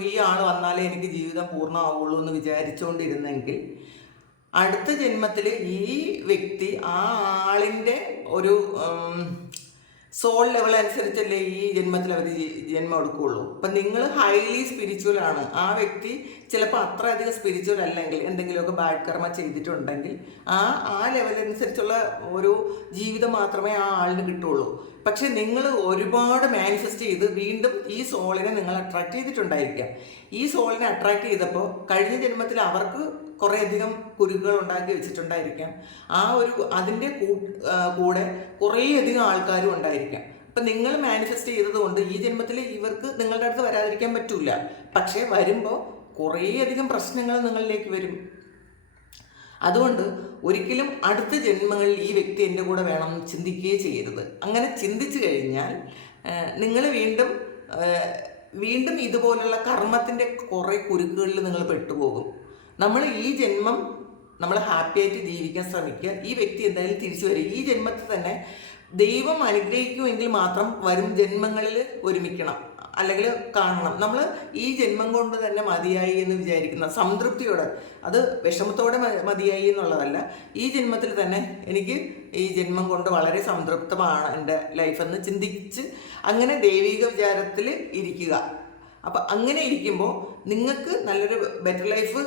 ഈ ആൾ വന്നാലേ എനിക്ക് ജീവിതം പൂർണ്ണമാവുള്ളൂ എന്ന് വിചാരിച്ചുകൊണ്ടിരുന്നെങ്കിൽ അടുത്ത ജന്മത്തിൽ ഈ വ്യക്തി ആ ആളിൻ്റെ ഒരു സോൾ ലെവൽ അനുസരിച്ചല്ലേ ഈ ജന്മത്തിൽ അവർ ജന്മം എടുക്കുകയുള്ളൂ. അപ്പം നിങ്ങൾ ഹൈലി സ്പിരിച്വൽ ആണ്, ആ വ്യക്തി ചിലപ്പോൾ അത്രയധികം സ്പിരിച്വൽ അല്ലെങ്കിൽ എന്തെങ്കിലുമൊക്കെ ബാഡ് കർമ്മ ചെയ്തിട്ടുണ്ടെങ്കിൽ ആ ലെവലനുസരിച്ചുള്ള ഒരു ജീവിതം മാത്രമേ ആ ആളിന് കിട്ടുള്ളൂ. പക്ഷെ നിങ്ങൾ ഒരുപാട് മാനിഫെസ്റ്റ് ചെയ്ത് വീണ്ടും ഈ സോളിനെ നിങ്ങൾ അട്രാക്ട് ചെയ്തിട്ടുണ്ടായിരിക്കാം. ഈ സോളിനെ അട്രാക്ട് ചെയ്തപ്പോൾ കഴിഞ്ഞ ജന്മത്തിൽ അവർക്ക് കുറേയധികം കുരുക്കുകൾ ഉണ്ടാക്കി വെച്ചിട്ടുണ്ടായിരിക്കാം. അതിൻ്റെ കൂടെ കുറേയധികം ആൾക്കാരും ഉണ്ടായിരിക്കാം. അപ്പം നിങ്ങൾ മാനിഫെസ്റ്റ് ചെയ്തതുകൊണ്ട് ഈ ജന്മത്തിൽ ഇവർക്ക് നിങ്ങളുടെ അടുത്ത് വരാതിരിക്കാൻ പറ്റില്ല. പക്ഷേ വരുമ്പോൾ കുറേയധികം പ്രശ്നങ്ങൾ നിങ്ങളിലേക്ക് വരും. അതുകൊണ്ട് ഒരിക്കലും അടുത്ത ജന്മങ്ങളിൽ ഈ വ്യക്തി എൻ്റെ കൂടെ വേണം ചിന്തിക്കുകയേ ചെയ്യരുത്. അങ്ങനെ ചിന്തിച്ചു കഴിഞ്ഞാൽ നിങ്ങൾ വീണ്ടും ഇതുപോലുള്ള കർമ്മത്തിൻ്റെ കുറേ കുരുക്കുകളിൽ നിങ്ങൾ പെട്ടുപോകും. നമ്മൾ ഈ ജന്മം നമ്മൾ ഹാപ്പി ആയിട്ട് ജീവിക്കാൻ ശ്രമിക്കുക. ഈ വ്യക്തി എന്തായാലും തിരിച്ചു വരും. ഈ ജന്മത്തിൽ തന്നെ ദൈവം അനുഗ്രഹിക്കുമെങ്കിൽ മാത്രം വരും ജന്മങ്ങളിൽ ഒരുമിക്കണം, അല്ലെങ്കിൽ കാണണം. നമ്മൾ ഈ ജന്മം കൊണ്ട് തന്നെ മതിയായി എന്ന് വിചാരിക്കുന്ന സംതൃപ്തിയോടെ, അത് വിഷമത്തോടെ മതിയായി എന്നുള്ളതല്ല, ഈ ജന്മത്തിൽ തന്നെ എനിക്ക് ഈ ജന്മം കൊണ്ട് വളരെ സംതൃപ്തമാണ് എൻ്റെ ലൈഫെന്ന് ചിന്തിച്ച് അങ്ങനെ ദൈവിക വിചാരത്തിൽ ഇരിക്കുക. അപ്പം അങ്ങനെ ഇരിക്കുമ്പോൾ നിങ്ങൾക്ക് നല്ലൊരു ബെറ്റർ ലൈഫ്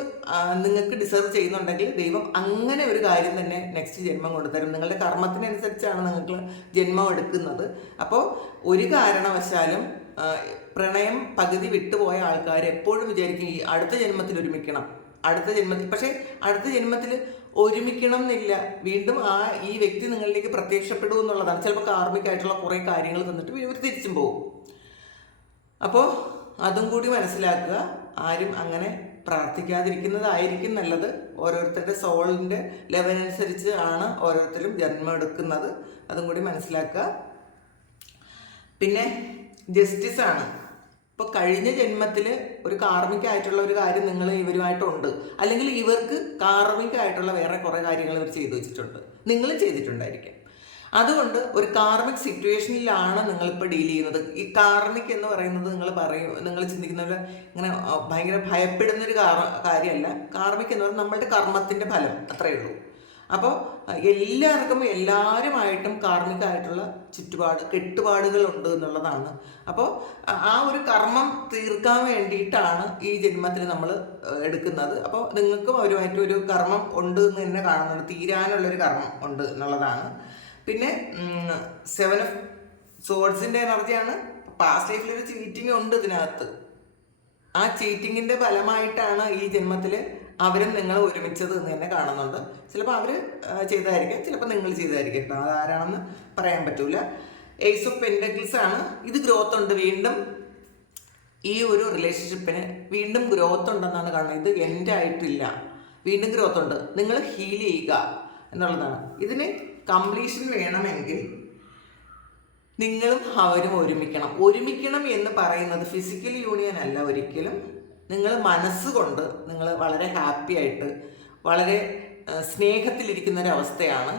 നിങ്ങൾക്ക് ഡിസേർവ് ചെയ്യുന്നുണ്ടെങ്കിൽ ദൈവം അങ്ങനെ ഒരു കാര്യം തന്നെ നെക്സ്റ്റ് ജന്മം കൊണ്ടുതരും. നിങ്ങളുടെ കർമ്മത്തിനനുസരിച്ചാണ് നിങ്ങൾക്ക് ജന്മം എടുക്കുന്നത്. അപ്പോൾ ഒരു കാരണവശാലും പ്രണയം പകുതി വിട്ടുപോയ ആൾക്കാർ എപ്പോഴും വിചാരിക്കും ഈ അടുത്ത ജന്മത്തിൽ ഒരുമിക്കണം, അടുത്ത ജന്മത്തിൽ. പക്ഷേ അടുത്ത ജന്മത്തിൽ ഒരുമിക്കണം എന്നില്ല. വീണ്ടും ഈ വ്യക്തി നിങ്ങളിലേക്ക് പ്രത്യക്ഷപ്പെടും എന്നുള്ളതാണ്. ചിലപ്പോൾ കാർമികമായിട്ടുള്ള കുറേ കാര്യങ്ങൾ തന്നിട്ട് ഇവർ തിരിച്ചും പോകും. അപ്പോൾ അതും കൂടി മനസ്സിലാക്കുക. ആരും അങ്ങനെ പ്രാർത്ഥിക്കാതിരിക്കുന്നതായിരിക്കും നല്ലത്. ഓരോരുത്തരുടെ സോളിൻ്റെ ലെവലനുസരിച്ച് ആണ് ഓരോരുത്തരും ജന്മം എടുക്കുന്നത്. അതും കൂടി മനസ്സിലാക്കുക. പിന്നെ ജസ്റ്റിസാണ്. ഇപ്പോൾ കഴിഞ്ഞ ജന്മത്തിൽ ഒരു കാർമികമായിട്ടുള്ള ഒരു കാര്യം നിങ്ങൾ ഇവരുമായിട്ടുണ്ട്, അല്ലെങ്കിൽ ഇവർക്ക് കാർമികമായിട്ടുള്ള വേറെ കുറേ കാര്യങ്ങൾ ഇവർ ചെയ്തു വെച്ചിട്ടുണ്ട്, നിങ്ങളും ചെയ്തിട്ടുണ്ടായിരിക്കും. അതുകൊണ്ട് ഒരു കാർമിക് സിറ്റുവേഷനിലാണ് നിങ്ങളിപ്പോൾ ഡീൽ ചെയ്യുന്നത്. ഈ കാർമിക് എന്ന് പറയുന്നത് നിങ്ങൾ ചിന്തിക്കുന്നത് ഇങ്ങനെ ഭയങ്കര ഭയപ്പെടുന്നൊരു കാര്യമല്ല. കാർമിക് എന്ന് പറയുന്നത് നമ്മളുടെ കർമ്മത്തിൻ്റെ ഫലം, അത്രയേ ഉള്ളൂ. അപ്പോൾ എല്ലാവരുമായിട്ടും കാർമികമായിട്ടുള്ള കെട്ടുപാടുകളുണ്ട് എന്നുള്ളതാണ്. അപ്പോൾ ആ ഒരു കർമ്മം തീർക്കാൻ വേണ്ടിയിട്ടാണ് ഈ ജന്മത്തിൽ നമ്മൾ എടുക്കുന്നത്. അപ്പോൾ നിങ്ങൾക്കും അവരുമായിട്ട് ഒരു കർമ്മം ഉണ്ട് എന്ന് തന്നെ കാണുന്നുണ്ട്, തീരാനുള്ളൊരു കർമ്മം ഉണ്ട് എന്നുള്ളതാണ്. പിന്നെ 7 ഓഫ് സോഡ്സിൻ്റെ എനർജിയാണ്. പാസ്റ്റ് ലൈഫിൽ ഒരു ചീറ്റിംഗ് ഉണ്ട് ഇതിനകത്ത്. ആ ചീറ്റിങ്ങിൻ്റെ ഫലമായിട്ടാണ് ഈ ജന്മത്തിൽ അവരും നിങ്ങൾ ഒരുമിച്ചത് എന്ന് തന്നെ കാണുന്നുണ്ട്. ചിലപ്പോൾ അവർ ചെയ്തതായിരിക്കും, ചിലപ്പോൾ നിങ്ങൾ ചെയ്തതായിരിക്കും. അതാരാണെന്ന് പറയാൻ പറ്റൂല. ഏസ് ഓഫ് പെന്റക്കിൾസ് ആണ്. ഇത് ഗ്രോത്ത് ഉണ്ട്. വീണ്ടും ഈ ഒരു റിലേഷൻഷിപ്പിന് വീണ്ടും ഗ്രോത്ത് ഉണ്ടെന്നാണ് കാണുന്നത്. ഇത് എൻഡ് ആയിട്ടില്ല, വീണ്ടും ഗ്രോത്ത് ഉണ്ട്. നിങ്ങൾ ഹീൽ ചെയ്യുക എന്നുള്ളതാണ്. ഇതിന് കംപ്ലീഷൻ വേണമെങ്കിൽ നിങ്ങളും അവരും ഒരുമിക്കണം എന്ന് പറയുന്നത് ഫിസിക്കൽ യൂണിയൻ അല്ല. ഒരിക്കലും നിങ്ങൾ മനസ്സുകൊണ്ട് നിങ്ങൾ വളരെ ഹാപ്പി ആയിട്ട് വളരെ സ്നേഹത്തിലിരിക്കുന്നൊരവസ്ഥയാണ്.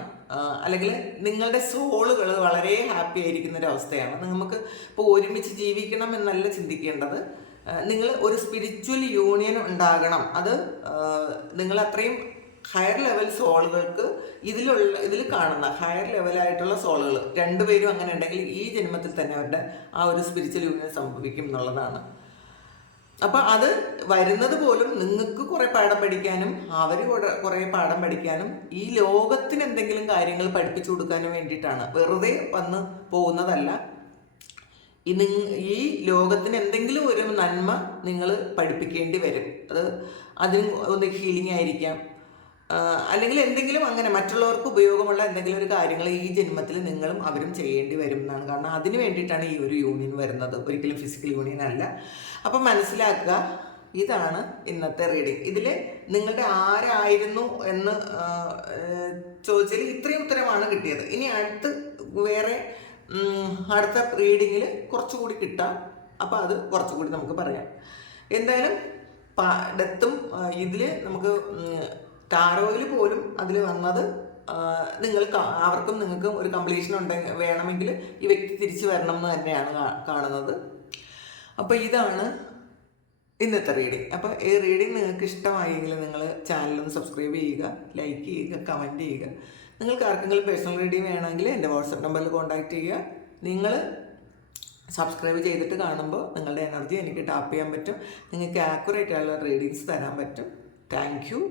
അല്ലെങ്കിൽ നിങ്ങളുടെ സോളുകൾ വളരെ ഹാപ്പി ആയിരിക്കുന്നൊരവസ്ഥയാണ്. നമുക്ക് ഇപ്പോൾ ഒരുമിച്ച് ജീവിക്കണം എന്നല്ല ചിന്തിക്കേണ്ടത്. നിങ്ങൾ ഒരു സ്പിരിച്വൽ യൂണിയൻ ഉണ്ടാകണം. അത് നിങ്ങൾ അത്രയും ഹയർ ലെവൽ സോളുകൾക്ക് ഇതിൽ കാണുന്ന ഹയർ ലെവലായിട്ടുള്ള സോളുകൾ രണ്ടുപേരും അങ്ങനെ ഉണ്ടെങ്കിൽ ഈ ജന്മത്തിൽ തന്നെ അവരുടെ ആ ഒരു സ്പിരിച്വൽ യൂണിയൻ സംഭവിക്കും എന്നുള്ളതാണ്. അപ്പം അത് വരുന്നത് പോലും നിങ്ങൾക്ക് കുറേ പാഠം പഠിക്കാനും അവർ കുറേ പാഠം പഠിക്കാനും ഈ ലോകത്തിന് എന്തെങ്കിലും കാര്യങ്ങൾ പഠിപ്പിച്ചു കൊടുക്കാനും വേണ്ടിയിട്ടാണ്. വെറുതെ വന്ന് പോകുന്നതല്ല. ഈ ലോകത്തിന് എന്തെങ്കിലും ഒരു നന്മ നിങ്ങൾ പഠിപ്പിക്കേണ്ടി വരും. അതിന് ഒന്ന് ഹീലിംഗ് ആയിരിക്കാം, അല്ലെങ്കിൽ എന്തെങ്കിലും അങ്ങനെ മറ്റുള്ളവർക്ക് ഉപയോഗമുള്ള എന്തെങ്കിലും ഒരു കാര്യങ്ങൾ ഈ ജന്മത്തിൽ നിങ്ങളും അവരും ചെയ്യേണ്ടി വരും എന്നാണ്. കാരണം അതിന് വേണ്ടിയിട്ടാണ് ഈ ഒരു യൂണിയൻ വരുന്നത്, ഒരിക്കലും ഫിസിക്കൽ യൂണിയൻ അല്ല. അപ്പം മനസ്സിലാക്കുക. ഇതാണ് ഇന്നത്തെ റീഡിങ്. ഇതിൽ നിങ്ങളുടെ ആരായിരുന്നു എന്ന് ചോദിച്ചാൽ ഇത്രയും ഉത്തരമാണ് കിട്ടിയത്. ഇനി അടുത്ത റീഡിങ്ങിൽ കുറച്ചുകൂടി കിട്ടാം. അപ്പോൾ അത് കുറച്ചുകൂടി നമുക്ക് പറയാം. എന്തായാലും ഡെത്തും ഇതിൽ നമുക്ക് ടാരോയിൽ പോലും അതിൽ വന്നത് അവർക്കും നിങ്ങൾക്കും ഒരു കംപ്ലീഷൻ വേണമെങ്കിൽ ഈ വ്യക്തി തിരിച്ചു വരണം എന്ന് തന്നെയാണ് കാണുന്നത്. അപ്പോൾ ഇതാണ് ഇന്നത്തെ റീഡിങ്. അപ്പോൾ ഈ റീഡിങ് നിങ്ങൾക്ക് ഇഷ്ടമായെങ്കിൽ നിങ്ങൾ ചാനലൊന്ന് സബ്സ്ക്രൈബ് ചെയ്യുക, ലൈക്ക് ചെയ്യുക, കമൻറ്റ് ചെയ്യുക. നിങ്ങൾക്ക് ആർക്കെങ്കിലും പേഴ്സണൽ റീഡിങ് വേണമെങ്കിൽ എൻ്റെ വാട്സപ്പ് നമ്പറിൽ കോൺടാക്റ്റ് ചെയ്യുക. നിങ്ങൾ സബ്സ്ക്രൈബ് ചെയ്തിട്ട് കാണുമ്പോൾ നിങ്ങളുടെ എനർജി എനിക്ക് ടാപ്പ് ചെയ്യാൻ പറ്റും. നിങ്ങൾക്ക് ആക്യുറേറ്റ് ആയിട്ടുള്ള റീഡിങ്സ് തരാൻ പറ്റും. Thank you.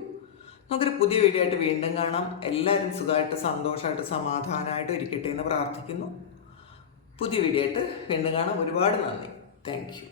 നമുക്കൊരു പുതിയ വീഡിയോ ആയിട്ട് വീണ്ടും കാണാം. എല്ലാവരും സുഖമായിട്ട് സന്തോഷമായിട്ട് സമാധാനമായിട്ട് ഇരിക്കട്ടെ എന്ന് പ്രാർത്ഥിക്കുന്നു. പുതിയ വീഡിയോ ആയിട്ട് വീണ്ടും കാണാം. ഒരുപാട് നന്ദി. Thank you.